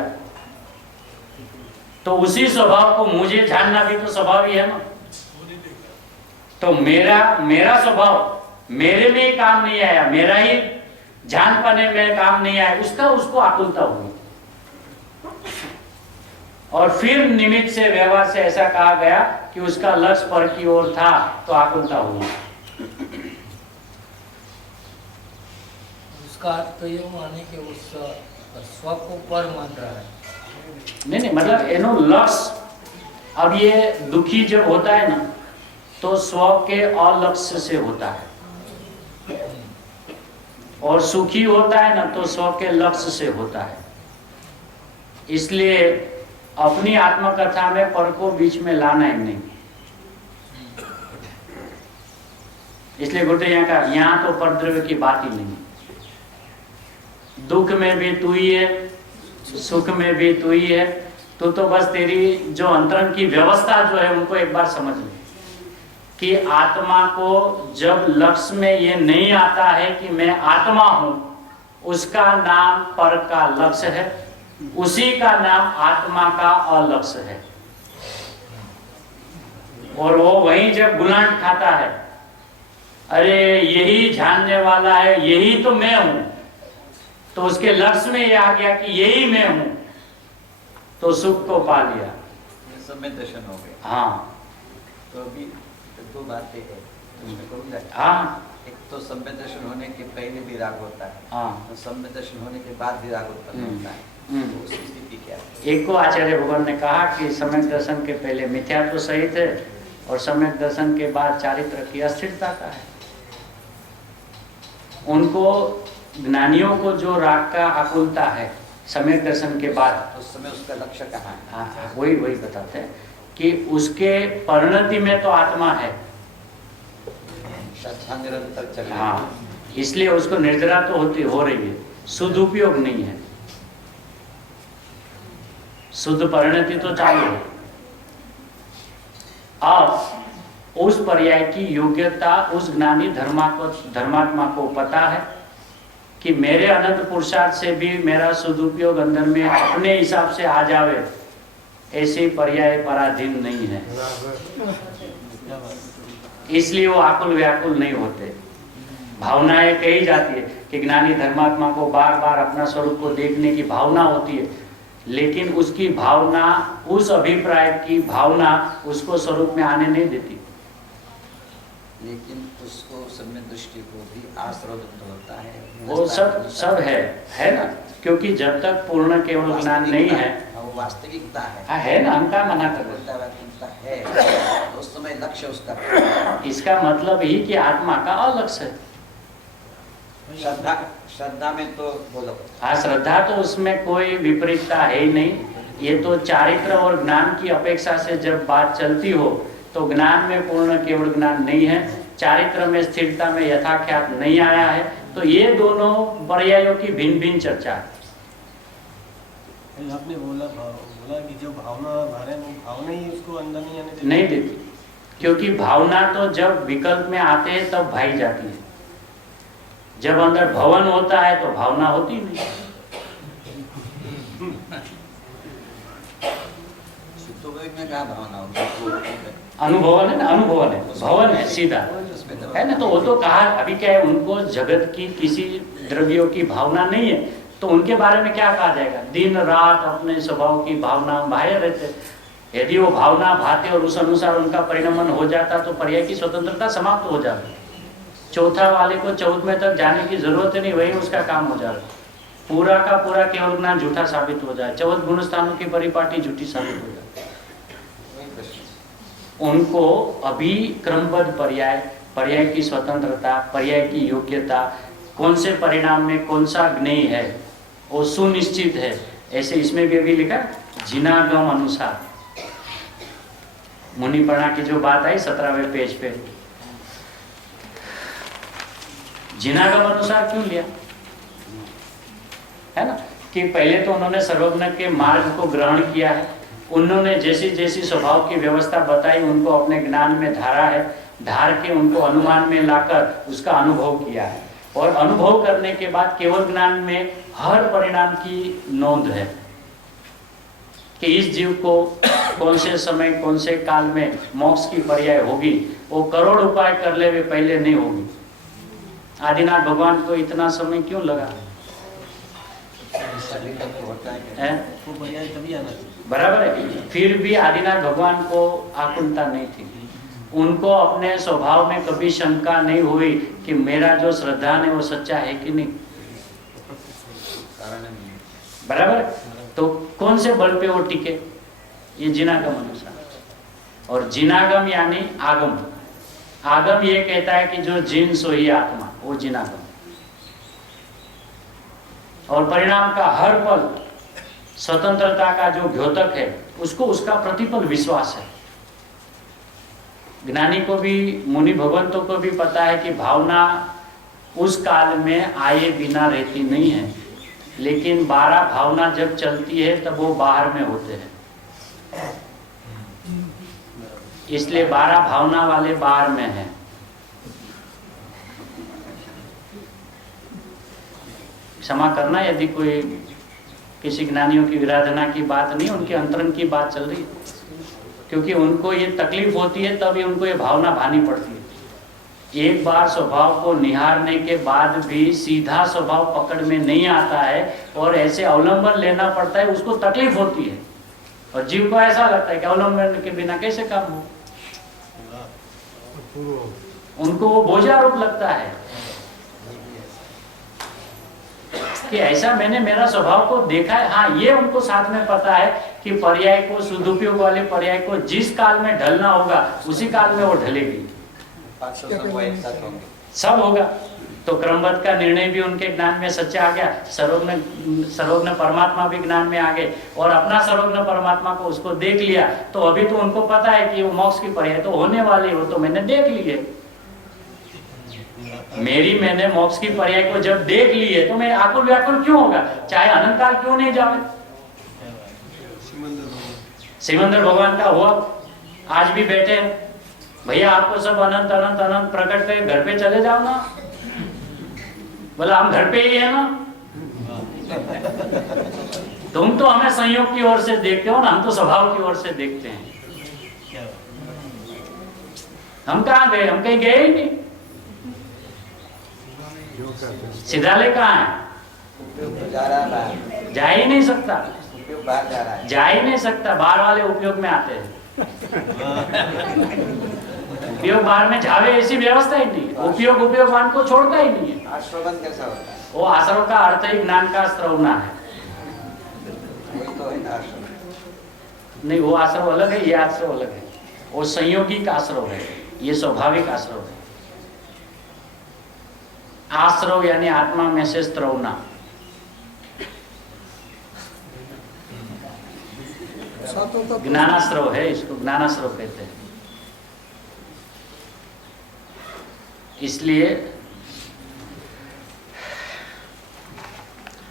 तो उसी स्वभाव को मुझे जानना भी तो स्वभाव ही है ना। तो मेरा स्वभाव मेरे में ही काम नहीं आया, मेरा ही जान पाने में काम नहीं आया, उसको आकुलता हुई। और फिर निमित्त से व्यवहार से ऐसा कहा गया कि उसका लक्ष्य पर की ओर था तो आकुलता हुई। उसका अर्थ तो ये माने कि उस स्व को पर मान रहा है। नहीं, मतलब एनो लक्ष्य। अब ये दुखी जब होता है ना तो स्व के अलक्ष्य से होता है, और सुखी होता है ना तो स्व के लक्ष्य से होता है। इसलिए अपनी आत्मकथा में पर को बीच में लाना ही नहीं। इसलिए गुरुदेव यहाँ का यहाँ तो परद्रव्य की बात ही नहीं। दुख में भी तू ही है, सुख में भी तू ही है। तो बस तेरी जो अंतरंग की व्यवस्था जो है उनको एक बार समझ ले कि आत्मा को जब लक्ष्य में ये नहीं आता है कि मैं आत्मा हूं, उसका नाम पर का लक्ष्य है, उसी का नाम आत्मा का अलक्ष्य है। और वो वहीं जब गुलांट खाता है, अरे यही जानने वाला है, यही तो मैं हूं, तो उसके लक्ष्य में ये आ गया कि यही मैं हूं, तो सुख को पा लिया, सब में दर्शन हो गया। हाँ तो अभी दो बातें हैं, उसमें कहूँगा। हाँ एक तो सम्य दर्शन होने के पहले भी राग होता है, हाँ। और सम्य दर्शन होने के बाद भी राग उत्पन्न होता है, तो उसकी स्थिति क्या है? एक को आचार्य भगवान ने कहा कि सम्यक दर्शन के पहले मिथ्यात्व सहित है, और सम्यक दर्शन के बाद चारित्र की अस्थिरता का है। उनको ज्ञानियों को जो राग का आकुलता है सम्यक दर्शन के बाद, तो उस समय उसका लक्ष्य कहाँ है? हाँ, वही बताते हैं कि उसके परिणति में तो आत्मा है, श्रद्धा निरंतर चल रही है। हाँ, इसलिए उसको निर्जरा तो हो रही है, सदुपयोग नहीं है। शुद्ध परिणति तो चालू है। अब उस पर्याय की योग्यता उस ज्ञानी धर्मात्मा को पता है कि मेरे अनंत पुरुषार्थ से भी मेरा सदुपयोग अंदर में अपने हिसाब से आ जावे, ऐसे पर्याय पराधीन नहीं है। इसलिए वो आकुल व्याकुल नहीं होते। भावनाएं कही जाती है कि ज्ञानी धर्मात्मा को बार बार अपना स्वरूप को देखने की भावना होती है, लेकिन उसकी भावना, उस अभिप्राय की भावना उसको स्वरूप में आने नहीं देती। लेकिन उसको समय दृष्टि को भी आश्रय होता है, वो सब है ना, क्योंकि जब तक पूर्ण केवल ज्ञान नहीं है, वो वास्तविकता है। है ना, हम क्या मना कर रहे हैं? वास्तविकता है तो उस समय लक्ष्य उसका। इसका मतलब ही कि आत्मा का अलक्ष्य है। श्रद्धा में तो बोलो। हाँ, श्रद्धा तो उसमें कोई विपरीतता है ही नहीं। ये तो चारित्र और ज्ञान की अपेक्षा से जब बात चलती हो तो ज्ञान में पूर्ण केवल ज्ञान नहीं है, चारित्र में स्थिरता में यथाख्यात नहीं आया है, तो ये दोनों पर्यायों की भिन्न भिन्न चर्चा है। आपने बोला कि जो भावना ही उसको अंदर नहीं देती, क्योंकि भावना तो जब विकल्प में आते हैं तब भाई जाती है। जब अंदर भवन होता है तो भावना होती नहीं। में क्या भावना होगी? अनुभवन है ना, अनुभवन है, भवन है सीधा, है ना। तो वो तो कहा अभी क्या है, उनको जगत की किसी द्रव्यों की भावना नहीं है, तो उनके बारे में क्या कहा जाएगा? दिन रात अपने स्वभाव की भावना बाहर रहते। यदि वो भावना भाते और उस अनुसार उनका परिणमन हो जाता तो पर्याय की स्वतंत्रता समाप्त हो जाती। चौथा वाले को 14वें तक जाने की जरूरत नहीं, वही उसका काम हो जाता। पूरा का पूरा केवल ज्ञान झूठा साबित हो जाए, 14 गुण स्थानों की परिपाटी झूठी साबित हो जाए। उनको अभी क्रमबद्ध पर्याय की स्वतंत्रता, पर्याय की योग्यता, कौन से परिणाम में कौन सा ज्ञेय है वो सुनिश्चित है। ऐसे इसमें भी अभी लिखा जिनागम अनुसार, मुनिपणा की जो बात आई 17वें पेज पे, जिनागम अनुसार क्यों लिया है ना, कि पहले तो उन्होंने सर्वज्ञ के मार्ग को ग्रहण किया है, उन्होंने जैसी जैसी स्वभाव की व्यवस्था बताई उनको अपने ज्ञान में धारा है, धार के उनको अनुमान में लाकर उसका अनुभव किया है, और अनुभव करने के बाद केवल ज्ञान में हर परिणाम की नोंद है कि इस जीव को कौन से समय कौन से काल में मोक्ष की पर्याय होगी। वो करोड़ उपाय कर ले वे पहले नहीं होगी। आदिनाथ भगवान को इतना समय क्यों लगा है? बराबर है। फिर भी आदिनाथ भगवान को आकुलता नहीं थी, उनको अपने स्वभाव में कभी शंका नहीं हुई कि मेरा जो श्रद्धा है वो सच्चा है कि नहीं। बराबर। तो कौन से बल पे वो टिके? ये जिनागम अनुसार। और जिनागम यानी आगम। आगम ये कहता है कि जो जिन सो ही आत्मा, वो जिनागम। और परिणाम का हर पल स्वतंत्रता का जो द्योतक है उसको उसका प्रतिपल विश्वास है। ज्ञानी को भी, मुनि भगवंतों को भी पता है कि भावना उस काल में आए बिना रहती नहीं है, लेकिन 12 भावना जब चलती है तब वो बाहर में होते हैं, इसलिए 12 भावना वाले बाहर में हैं। क्षमा करना यदि कोई किसी ज्ञानियों की विराधना की बात नहीं, उनके अंतरंग की बात चल रही है, क्योंकि उनको ये तकलीफ होती है तभी उनको ये भावना भानी पड़ती है। एक बार स्वभाव को निहारने के बाद भी सीधा स्वभाव पकड़ में नहीं आता है और ऐसे अवलंबन लेना पड़ता है, उसको तकलीफ होती है। और जीव को ऐसा लगता है कि अवलंबन के बिना कैसे काम हो, उनको वो बोझारोप लगता है कि ऐसा मैंने मेरा स्वभाव को देखा है। हाँ, ये उनको साथ में पता है कि पर्याय को, सदुपयोग वाले पर्याय को जिस काल में ढलना होगा उसी काल में वो ढलेगी, सब होगा। तो क्रमबद्ध का निर्णय भी उनके ज्ञान में सच्चा आ गया, सर्वज्ञ परमात्मा भी ज्ञान में आ गए और अपना सर्वज्ञ परमात्मा को उसको देख लिया। तो अभी तो उनको पता है कि वो मोक्ष की पर्याय तो होने वाली, वो तो मैंने देख ली है। मेरी मैंने मोक्ष की पर्याय को जब देख ली है तो मैं आकुल व्याकुल क्यों होगा, चाहे अनंत काल क्यों नहीं जावे। सिमंदर भगवान का हुआ, आज भी बैठे हैं, भैया आपको सब अनंत अनंत अनंत प्रकट है, घर पे चले जाओ ना। बोला हम घर पे ही है ना। तुम तो हमें संयोग की ओर से देखते हो ना, हम तो स्वभाव की ओर से देखते हैं। हम कहाँ गए, हम कहीं गए ही नहीं। सिधाले कहाँ है, जा रहा है बाहर, जा ही नहीं सकता, उपयोग बाहर जा रहा है। जा ही नहीं सकता, बाहर वाले उपयोग में आते हैं। उपयोग बाहर में जावे ऐसी व्यवस्था ही नहीं है। उपयोग उपयोगवान को छोड़ता ही नहीं है। आश्रवण कैसा होता है? वो आश्रव का अर्थ ही ज्ञान का श्रवना है। वही तो है ना आश्रवण। नहीं, वो आश्रव अलग है, ये आश्रव अलग है। वो संयोगिक आश्रव है, ये स्वाभाविक आश्रव है। आश्रव यानी आत्मा में से स्त्रवना। ज्ञानाश्रव है, इसको ज्ञानाश्रव कहते हैं। इसलिए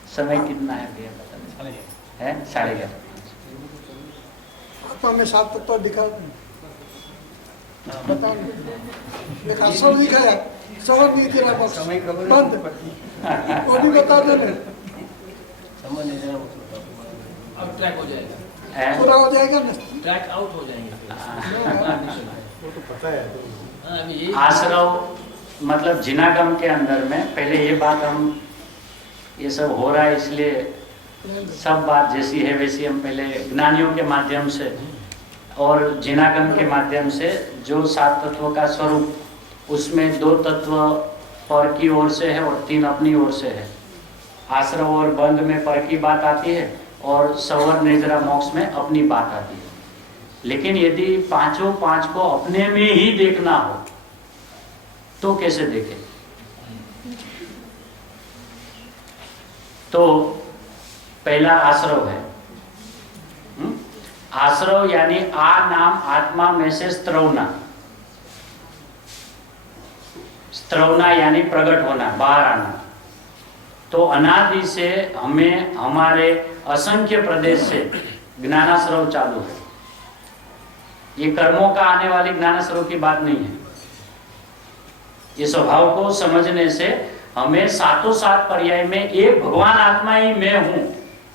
समय कितना है भैया पता नहीं है, 11:30। आत्मा में 7 तत्व दिखा बताओ, देखा सब दिखाया, समझ नहीं दिया बस बंद, वो भी बता देना, समझ नहीं देना। अब ट्रैक हो जाएगा, पूरा हो जाएगा ना। ट्रैक आउट हो जाएंगे। वो तो पता है। हाँ, अभी ये आश्रव मतलब जिनागम के अंदर में, पहले ये बात हम, ये सब हो रहा है इसलिए सब बात जैसी है वैसी हम पहले ज्ञानियों के माध्यम से और जिनागम के माध्यम से जो 7 तत्वों का स्वरूप, उसमें 2 तत्व पर की ओर से है और 3 अपनी ओर से है। आश्रव और बंध में पर की बात आती है और सवर निद्रा मोक्ष में अपनी बात आती है। लेकिन यदि पांचों पांच को अपने में ही देखना हो तो कैसे देखें? तो पहला आश्रव है। आश्रव यानी आ नाम आत्मा में से स्त्रवना। स्त्रवना यानी प्रकट होना, बाहर आना। तो अनादि से हमें हमारे असंख्य प्रदेश से ज्ञानाश्रव चालू है। ये कर्मों का आने वाली ज्ञानाश्रव की बात नहीं है। ये स्वभाव को समझने से हमें 7 पर्याय में एक भगवान आत्मा ही मैं हूं,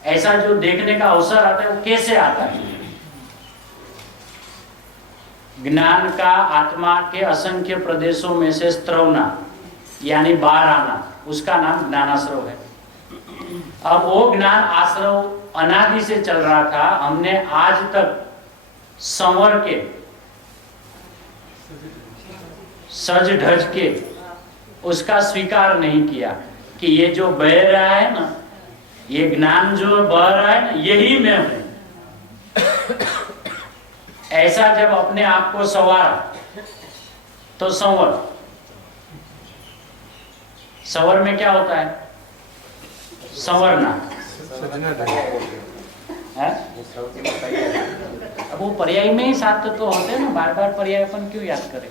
ऐसा जो देखने का अवसर आता है वो कैसे आता है? ज्ञान का आत्मा के असंख्य प्रदेशों में से स्त्रवना यानी बाहर आना, उसका नाम ज्ञानाश्रव है। अब वो ज्ञान आश्रव अनादि से चल रहा था, हमने आज तक संवर के, सज ढज के उसका स्वीकार नहीं किया कि ये जो बह रहा है ना, ये ज्ञान जो बह रहा है ना, यही मैं हूं। ऐसा जब अपने आप को संवारा तो संवर, संवर में क्या होता है? संवरना है? अब वो पर्याय में ही 7 तत्व होते हैं ना, बार बार पर्याय अपन क्यों याद करें?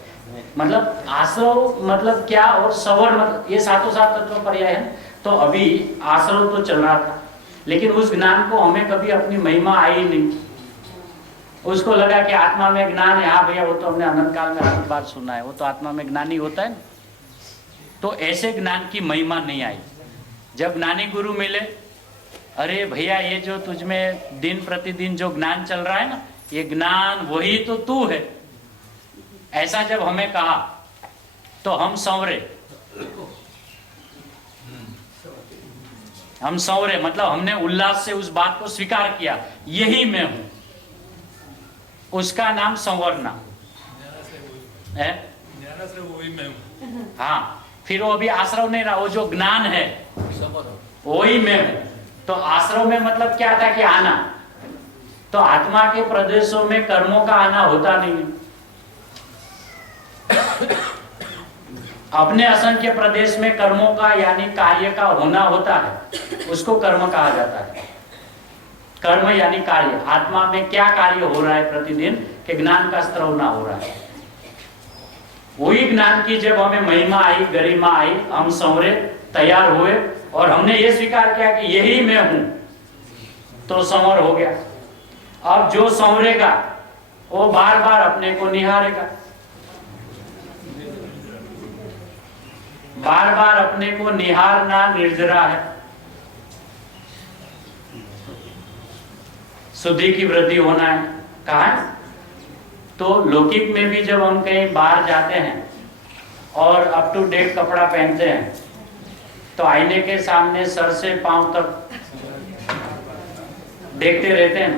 मतलब आश्रव मतलब क्या और सवर मतलब ये 7 तत्व पर्याय है। तो अभी आश्रव तो चल रहा था, लेकिन उस ज्ञान को हमें कभी अपनी महिमा आई नहीं। उसको लगा कि आत्मा में ज्ञान है। हाँ भैया, वो तो हमने अनंत काल में बहुत बार सुना है, वो तो आत्मा में ज्ञान ही होता है ना। तो ऐसे ज्ञान की महिमा नहीं आई। जब ज्ञानी गुरु मिले, अरे भैया ये जो तुझ में दिन प्रतिदिन जो ज्ञान चल रहा है ना, ये ज्ञान वही तो तू है, ऐसा जब हमें कहा तो हम संवरे। हम संवरे मतलब हमने उल्लास से उस बात को स्वीकार किया, यही मैं हूं। उसका नाम संवरना है। हाँ, फिर वो अभी आश्रव नहीं रहा, वो जो ज्ञान है वही मैं हूं। तो आश्रव में मतलब क्या था कि आना। तो आत्मा के प्रदेशों में कर्मों का आना होता नहीं है। अपने असंख्य प्रदेश में कर्मों का यानी कार्य का होना होता है, उसको कर्म कहा जाता है। कर्म यानी कार्य। आत्मा में क्या कार्य हो रहा है प्रतिदिन? कि ज्ञान का स्त्रवना हो रहा है। वही ज्ञान की जब हमें महिमा आई, गरिमा आई, हम संवरे, तैयार हुए और हमने ये स्वीकार किया कि यही मैं हूं, तो संवर हो गया। अब जो संवरेगा वो बार बार अपने को निहारेगा, बार बार अपने को निहारना निर्जरा है। शुद्धि की वृद्धि होना है। कहा है? तो लौकिक में भी जब हम कहीं बाहर जाते हैं और अप टू डेट कपड़ा पहनते हैं तो आईने के सामने सर से पांव तक देखते रहते हैं।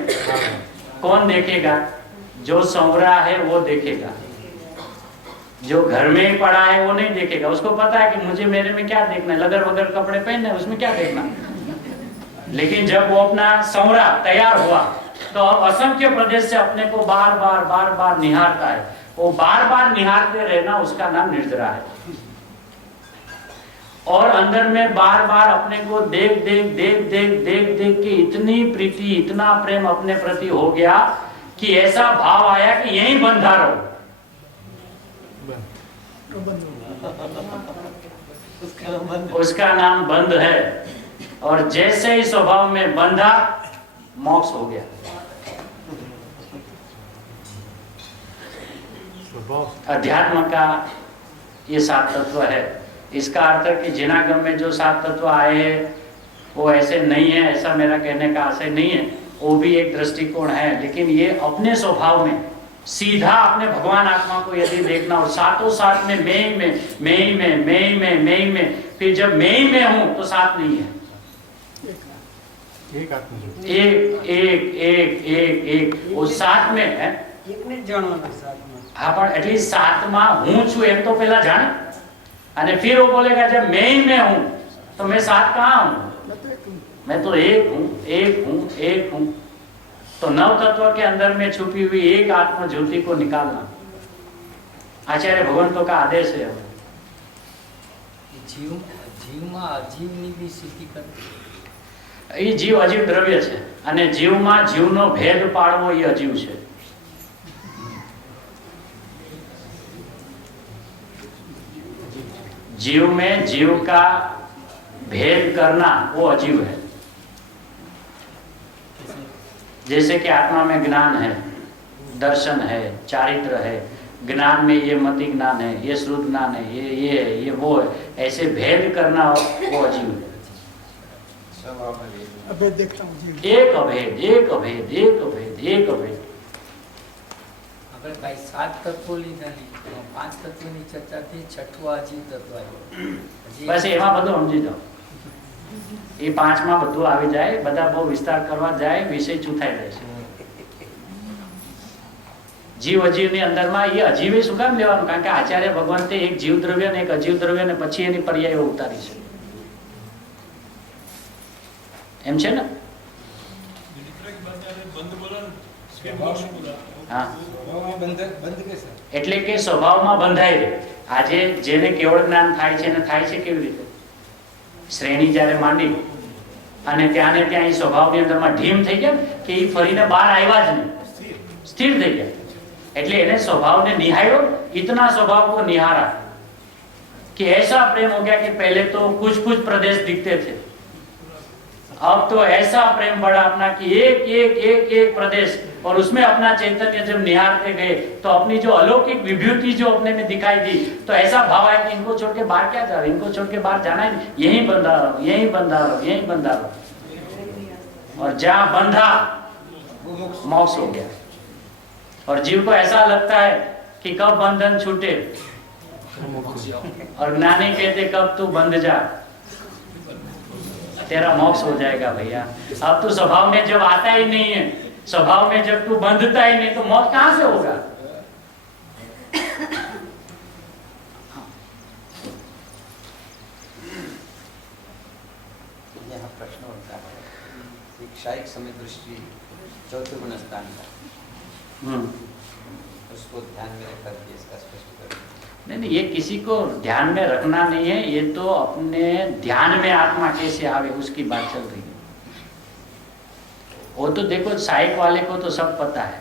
कौन देखेगा? जो संवरा है वो देखेगा, जो घर में ही पड़ा है वो नहीं देखेगा। उसको पता है कि मुझे मेरे में क्या देखना है, लगड़ वगड़ कपड़े पहनने हैं, उसमें क्या देखना। लेकिन जब वो अपना संवरा, तैयार हुआ, तो अब असंख्य प्रदेश से अपने को बार बार निहारता है। वो बार बार निहारते रहना, उसका नाम निर्जरा है। और अंदर में बार बार अपने को देख देख के इतनी प्रीति, इतना प्रेम अपने प्रति हो गया कि ऐसा भाव आया कि यहीं बंधा रहो। उसका नाम बंध है। और जैसे ही स्वभाव में बंधा, मोक्ष हो गया। अध्यात्म का ये 7 तत्व है। इसका अर्थ है कि जिनागम में जो 7 तत्व आए हैं वो ऐसे नहीं है, ऐसा मेरा कहने का आशय नहीं है। वो भी एक दृष्टिकोण है, लेकिन ये अपने स्वभाव में सीधा अपने भगवान आत्मा को यदि देखना और सातों साथ में मैं ही में, फिर जब मैं ही में हूं तो साथ नहीं है। एक वो साथ में है। हाँ, पर एटलीस्ट साथमा हूं छू एम तो पहला जाने, અને फिर वो बोलेगा जब मैं ही में हूं तो मैं साथ कहाँ हूं? मैं तो एक हूं। तो 9 तत्व के अंदर में छुपी हुई एक आत्म ज्योति को निकालना आचार्य भगवंतों का आदेश है। જીવમાં અજીવની બી સ્થિતિ કરવી। એ જીવ અજીવ દ્રવ્ય છે અને જીવમાં જીવનો ભેદ પાડવો એ અજીવ છે। जीव में जीव का भेद करना वो अजीव है। जैसे कि आत्मा में ज्ञान है, दर्शन है, चारित्र है, ज्ञान में ये मति ज्ञान है, ये श्रुत ज्ञान है, ये है, ये वो है, ऐसे भेद करना वो अजीव है। एक अभेद। આપણે ભાઈ 7 તત્વો લીધા નહીં, 5 તત્વની ચર્ચા થઈ, છઠ્ઠું અજીવ તત્વ આવ્યું। બસ એમાં બધું સમજી જાઓ। એ 5માં બધું આવી જાય, બધા બહુ વિસ્તાર કરવા જાય, વિષય ચૂથાઈ જાય છે। जीव अजीव ની અંદરમાં એ અજીવે શું કામ લેવાનું? કારણ કે આચાર્ય ભગવંતે એક જીવ દ્રવ્ય ને એક અજીવ દ્રવ્ય ને પછી એની પર્યાયો ઉતારી છે। એમ છે ને? હા, એટલે કે સ્વભાવમાં બંધાઈ રહે। આજે જેને કેવળ જ્ઞાન થાય છે ને થાય છે કેવી રીતે? શ્રેણી જ્યારે માંડી અને ત્યાં ને ત્યાં એ સ્વભાવની અંદરમાં ઢીમ થઈ ગયા કે એ ફરીને બહાર આવ્યા જ નહીં, સ્થિર થઈ ગયા। એટલે એને स्वभावને निहारो, इतना स्वभाव को निहारा कि ऐसा प्रेम हो गया कि पहले तो कुछ प्रदेश दिखते थे, अब तो ऐसा प्रेम बढ़ा अपना कि एक प्रदेश, और उसमें अपना चैतन्य जब निहारते गए तो अपनी जो अलौकिक विभूति जो अपने में दिखाई दी, तो ऐसा भाव है कि इनको छोड़ के बाहर क्या जा रहे, इनको छोड़ के बाहर जाना है, यहीं बंधा रहो। और जहां बंधा मोक्ष हो गया। और जीव को ऐसा लगता है कि कब बंधन छूटे, और ज्ञानी कहते कब तू बंध जा, तेरा मोक्ष हो जाएगा भैया। अब तू स्वभाव में जब आता ही नहीं है, स्वभाव में जब तू बंधता ही नहीं, तो मोक्ष कहां से होगा? यहाँ प्रश्न होता है, क्षायिक समय दृष्टि चौथे गुण स्थान का, उसको ध्यान में रखकर के इसका स्पष्टीकरण। नहीं, ये किसी को ध्यान में रखना नहीं है, ये तो अपने ध्यान में आत्मा कैसे आवे उसकी बात चल रही है। वो तो देखो साइक वाले को तो सब पता है,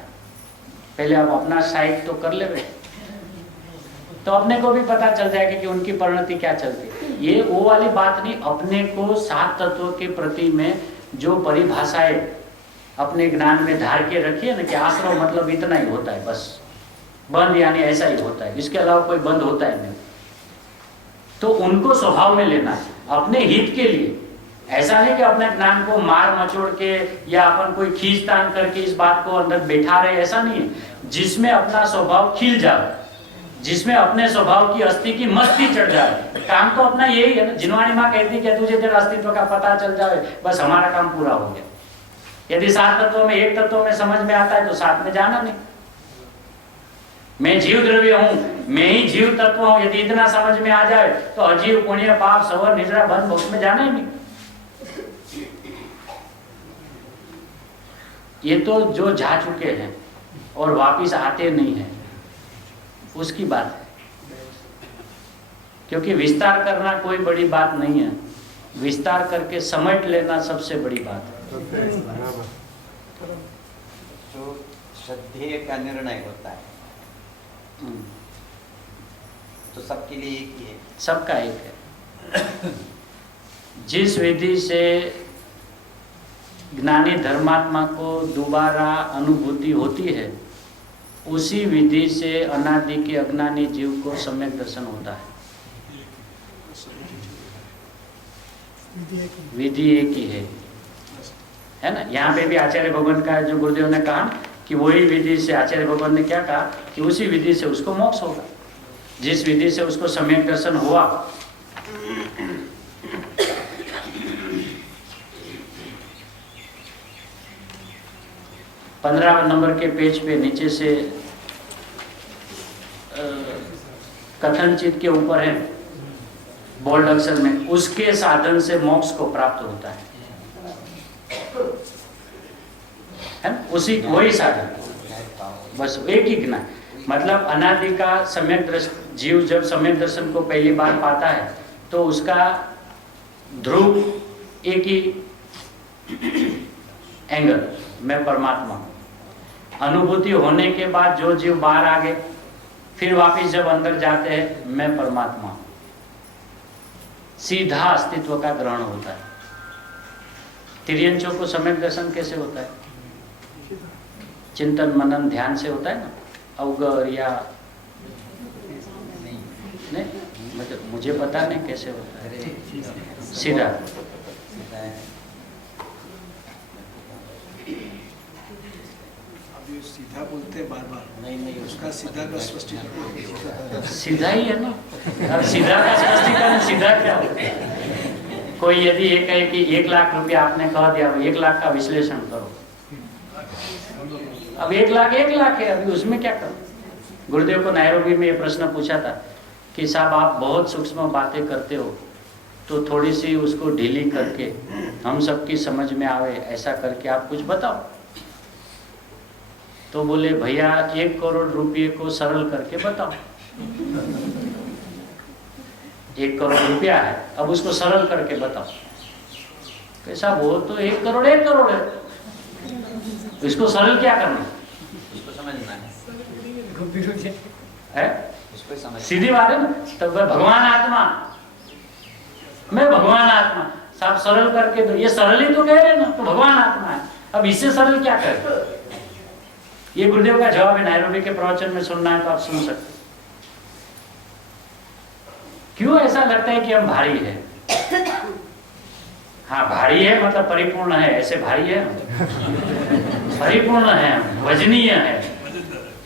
पहले आप अपना साइक तो कर ले। तो अपने को भी पता चल जाएगा कि उनकी परिणति क्या चलती है। ये वो वाली बात नहीं, अपने को 7 तत्वों के प्रति में जो परिभाषाएं अपने ज्ञान में धार के रखिए ना कि आश्रम मतलब इतना ही होता है, बस बंद यानी ऐसा ही होता है, इसके अलावा कोई बंद होता ही नहीं, तो उनको स्वभाव में लेना है अपने हित के लिए। ऐसा नहीं कि अपने ज्ञान को मार मचोड़ के या अपन कोई खींचतान करके इस बात को अंदर बैठा रहे, ऐसा नहीं है। जिसमें अपना स्वभाव खिल जाए, जिसमें अपने स्वभाव की अस्थि की मस्ती चढ़ जाए, काम तो अपना यही है ना। जिनवाणी माँ कहती कि तुझे तेरा अस्तित्व का पता चल जाए, बस हमारा काम पूरा हो गया। यदि 7 तत्वों में एक तत्व में समझ में आता है तो 7 में जाना नहीं। मैं जीव द्रव्य हूं, मैं ही जीव तत्व हूं, यदि इतना समझ में आ जाए तो अजीव पुण्य पाप सवर निद्रा बंध मोक्ष में जाना ही नहीं। ये तो जो जा चुके हैं और वापिस आते नहीं हैं उसकी बात है, क्योंकि विस्तार करना कोई बड़ी बात नहीं है, विस्तार करके समेट लेना सबसे बड़ी बात है। जो श्रद्धेय का निर्णय होता है तो सबके लिए एक ही है, सबका एक है। जिस विधि से ज्ञानी धर्मात्मा को दोबारा अनुभूति होती है, उसी विधि से अनादि के अज्ञानी जीव को सम्यक दर्शन होता है। विधि एक ही है ना। यहाँ पे भी आचार्य भगवान का जो गुरुदेव ने कहा कि वही विधि से, आचार्य भगवान ने क्या कहा कि उसी विधि से उसको मोक्ष होगा, जिस विधि से उसको सम्यक दर्शन हुआ। पंद्रह नंबर के पेज पे नीचे से कथनचित के ऊपर है बोल्ड अक्षर में, उसके साधन से मोक्ष को प्राप्त होता है ना? उसी वही साधन, बस एक ही ज्ञान। मतलब अनादि का सम्यक दर्शन, जीव जब सम्यक दर्शन को पहली बार पाता है तो उसका ध्रुव एक ही एंगल, मैं परमात्मा हूं। अनुभूति होने के बाद जो जीव बाहर आ गए, फिर वापिस जब अंदर जाते हैं, मैं परमात्मा हूं, सीधा अस्तित्व का ग्रहण होता है। तिर्यंचों को सम्यक दर्शन कैसे होता है? चिंतन मनन ध्यान से होता है ना, अवगर या नहीं, मतलब मुझे पता नहीं कैसे होता है, सीधा। सीधा बोलते बार बार, नहीं उसका सीधा का स्पष्टीकरण सीधा ही है ना। अब सीधा का स्पष्टीकरण सीधा क्या होता है? कोई यदि ये कहे कि 1 लाख रुपया आपने कह दिया, 1 लाख का विश्लेषण करो, अब 1 लाख 1 लाख है, अभी उसमें क्या करो? गुरुदेव को नैरोबी में ये प्रश्न पूछा था कि साहब आप बहुत सूक्ष्म बातें करते हो, तो थोड़ी सी उसको ढीली करके हम सबकी समझ में आवे ऐसा करके आप कुछ बताओ। तो बोले भैया 1 करोड़ रुपये को सरल करके बताओ। 1 करोड़ रुपया है, अब उसको सरल करके बताओ। कैसा? वो तो 1 करोड़ 1 करोड़ है, इसको सरल क्या करना? उसको समझना है, उसको समझ, सीधी बात है ना। तब भगवान आत्मा, मैं भगवान आत्मा, साहब सरल करके दो। ये सरल ही तो कह रहे ना, तो भगवान आत्मा है, अब इससे सरल क्या करें? ये गुरुदेव का जवाब है, नैरोबी के प्रवचन में सुनना है तो आप सुन सकते। क्यों ऐसा लगता है कि हम भारी है? हाँ भारी है मतलब परिपूर्ण है, ऐसे भारी है, परिपूर्ण है, वजनीय है,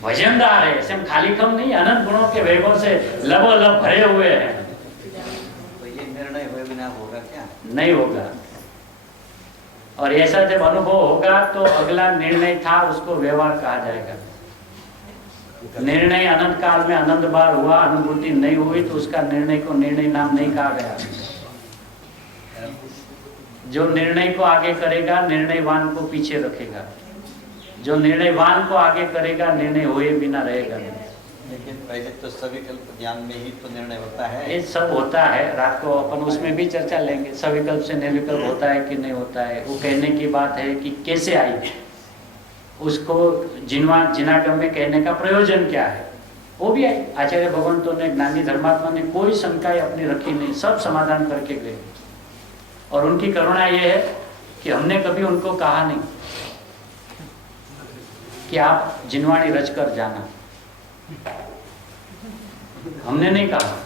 वजनदार है, ऐसे हम खाली कम नहीं, अनंत गुणों के वेगों से लबोलब भरे हुए हैं। तो ये निर्णय हुए बिना होगा क्या? नहीं होगा। और ऐसा जब अनुभव होगा तो अगला निर्णय था उसको व्यवहार कहा जाएगा। निर्णय अनंत काल में अनंत बार हुआ, अनुभूति नहीं हुई तो उसका निर्णय को निर्णय नाम नहीं कहा गया। जो निर्णय को आगे करेगा निर्णयवान को पीछे रखेगा, जो निर्णयवान को आगे करेगा निर्णय हुए बिना रहेगा। लेकिन पहले तो सविकल्प ज्ञान में ही तो निर्णय होता है। ये सब होता है, रात को अपन उसमें भी चर्चा लेंगे, सविकल्प से निर्विकल्प होता है कि नहीं होता है। वो कहने की बात है कि कैसे आई, उसको जिनागम में कहने का प्रयोजन क्या है, वो भी आई। आचार्य भगवंतों ने, ज्ञानी धर्मात्मा ने कोई शंकाएं अपनी रखी नहीं, सब समाधान करके गए। और उनकी करुणा ये है कि हमने कभी उनको कहा नहीं कि आप जिनवाणी रच कर जाना, हमने नहीं कहा,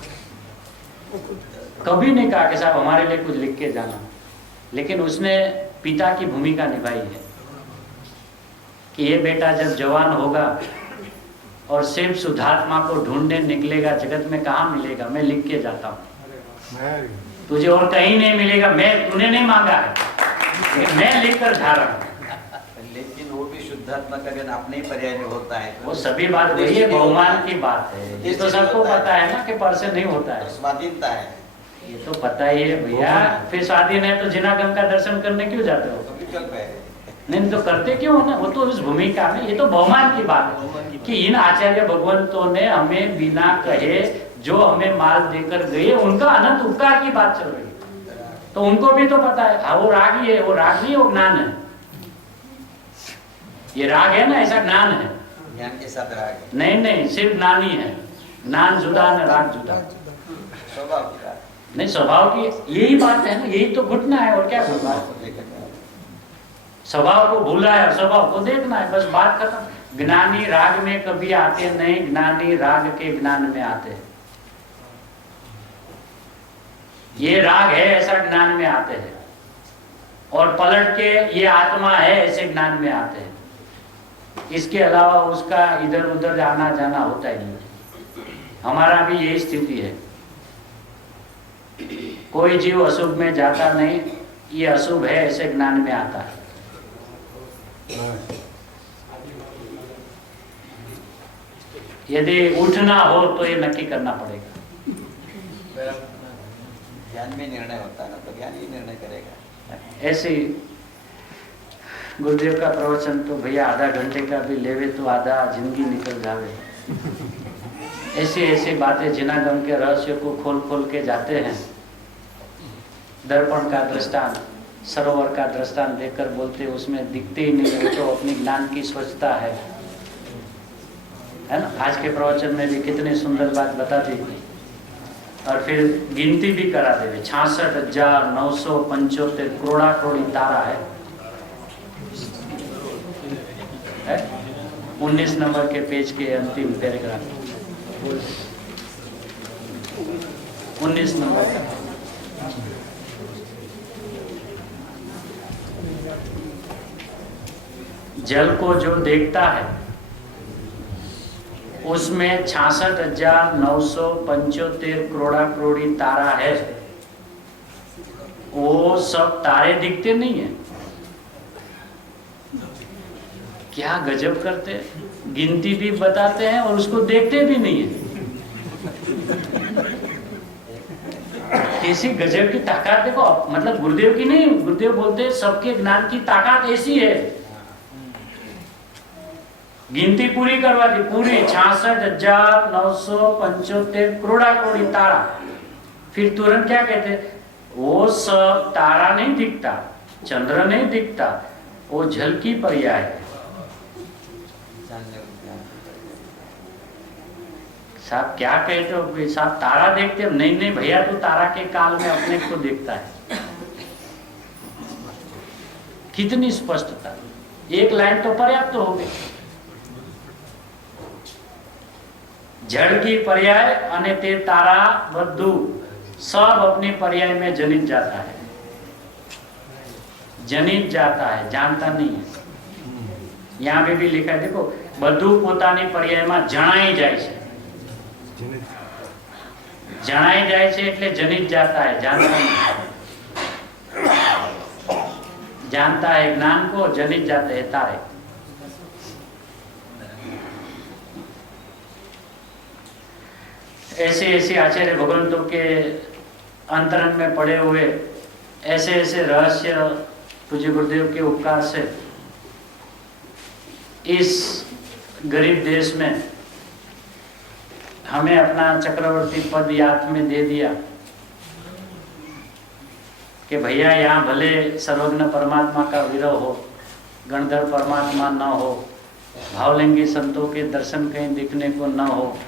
कभी नहीं कहा कि साहब हमारे लिए कुछ लिख के जाना। लेकिन उसने पिता की भूमिका निभाई है कि ये बेटा जब जवान होगा और सिर्फ शुद्धात्मा को ढूंढने निकलेगा, जगत में कहाँ मिलेगा, मैं लिख के जाता हूँ, तुझे और कहीं नहीं मिलेगा, मैं तूने नहीं मांगा है, मैं लिख कर जा रहा हूँ। लेकिन वो भी शुद्धात्मा का ज्ञान अपने ही पर्याय में होता है। वो सभी बात वही है, बहुमान की बात है, ये तो सबको पता है ना कि पर से नहीं होता है, स्वाधीनता है, ये तो पता ही है भैया। फिर स्वाधीन है तो जिनागम का दर्शन करने क्यों जाते हो? विकल्प है। नहीं तो करते क्यों ना, वो तो उस भूमिका में, ये तो बहुमान की बात है कि इन आचार्य भगवंतों ने हमें बिना कहे जो हमें माल देकर गए, उनका अनंत उपकार की बात चल रही है, तो उनको भी तो पता है। हाँ, वो राग ही है, वो राग नहीं, वो ज्ञान है। ये राग है ना, ऐसा ज्ञान है, ज्ञान के साथ राग है। नहीं नहीं, सिर्फ ज्ञान ही है, ज्ञान जुदा न राग जुदा। स्वभाव की बात नहीं, स्वभाव की यही बात है ना, यही तो घुटना है, और क्या घुटना है? स्वभाव को भूला है, स्वभाव को देखना है, बस बात खत्म। ज्ञानी राग में कभी आते नहीं, ज्ञानी राग के ज्ञान में आते हैं। ये राग है ऐसा ज्ञान में आते हैं, और पलट के ये आत्मा है ऐसे ज्ञान में आते हैं। इसके अलावा उसका इधर उधर आना जाना होता ही नहीं। हमारा भी यही स्थिति है, कोई जीव अशुभ में जाता नहीं, ये अशुभ है ऐसे ज्ञान में आता है। यदि उठना हो तो ये नक्की करना पड़ेगा। ज्ञान में निर्णय होता है ना, तो ज्ञान ही निर्णय करेगा। ऐसे गुरुदेव का प्रवचन तो भैया आधा घंटे का भी लेवे तो आधा जिंदगी निकल जावे। ऐसी ऐसी बातें जिनागम के रहस्य को खोल खोल के जाते हैं। दर्पण का दृष्टांत, सरोवर का दृष्टांत देकर बोलते उसमें दिखते ही नहीं है, तो अपनी ज्ञान की स्वच्छता है ना। आज के प्रवचन में भी कितनी सुंदर बात बता दी, और फिर गिनती भी करा देवे। 66,975 करोड़ा करोड़ी तारा है 19 नंबर के पेज के अंतिम पैराग्राफ, 19 नंबर का। जल को जो देखता है उसमें 66,975 करोड़ा करोड़ी तारा है। वो सब तारे दिखते नहीं है, क्या गजब करते हैं, गिनती भी बताते हैं और उसको देखते भी नहीं है। कैसी गजब की ताकत देखो, मतलब गुरुदेव की नहीं, गुरुदेव बोलते हैं सबके ज्ञान की ताकत ऐसी है। गिनती पूरी करवा दी, पूरी 66,975 करोड़ा करोड़ी तारा। फिर तुरंत क्या कहते, वो सब तारा नहीं दिखता, चंद्र नहीं दिखता, वो जल की पर्याय है। साहब क्या कहते हो साहब, तारा देखते हो? नहीं नहीं भैया, तो तारा के काल में अपने को देखता है। कितनी स्पष्टता, एक लाइन तो पर्याप्त हो गई। जड़ की पर्याय અને તે તારા બધું सब अपनी पर्याय में जनित जाता है, जनित जाता है, जानता नहीं है। यहाँ पे भी लिखा है, देखो બધું પોતાની पर्यायમાં જણાઈ જાય છે। જણાઈ જાય છે એટલે जनित जाता है, जानता नहीं। जानता है ज्ञान को, जनित जाते हैं तारे। ऐसे ऐसे आचार्य भगवंतों के अंतरंग में पड़े हुए ऐसे ऐसे रहस्य पूज्य गुरुदेव के उपकार से इस गरीब देश में हमें अपना चक्रवर्ती पद याद में दे दिया कि भैया यहाँ भले सर्वज्ञ परमात्मा का विरह हो, गणधर परमात्मा न हो, भावलिंगी संतों के दर्शन कहीं दिखने को न हो,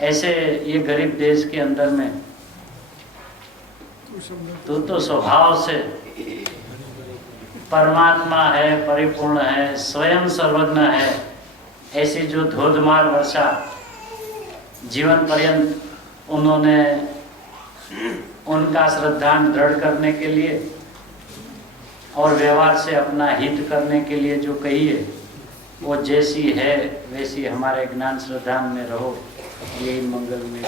ऐसे ये गरीब देश के अंदर में तू तो स्वभाव से परमात्मा है, परिपूर्ण है, स्वयं सर्वज्ञ है, ऐसी जो धोधमार वर्षा जीवन पर्यंत उन्होंने उनका श्रद्धांत दृढ़ करने के लिए और व्यवहार से अपना हित करने के लिए जो कही है, वो जैसी है वैसी हमारे ज्ञान श्रद्धांत में रहो, यही मंगल में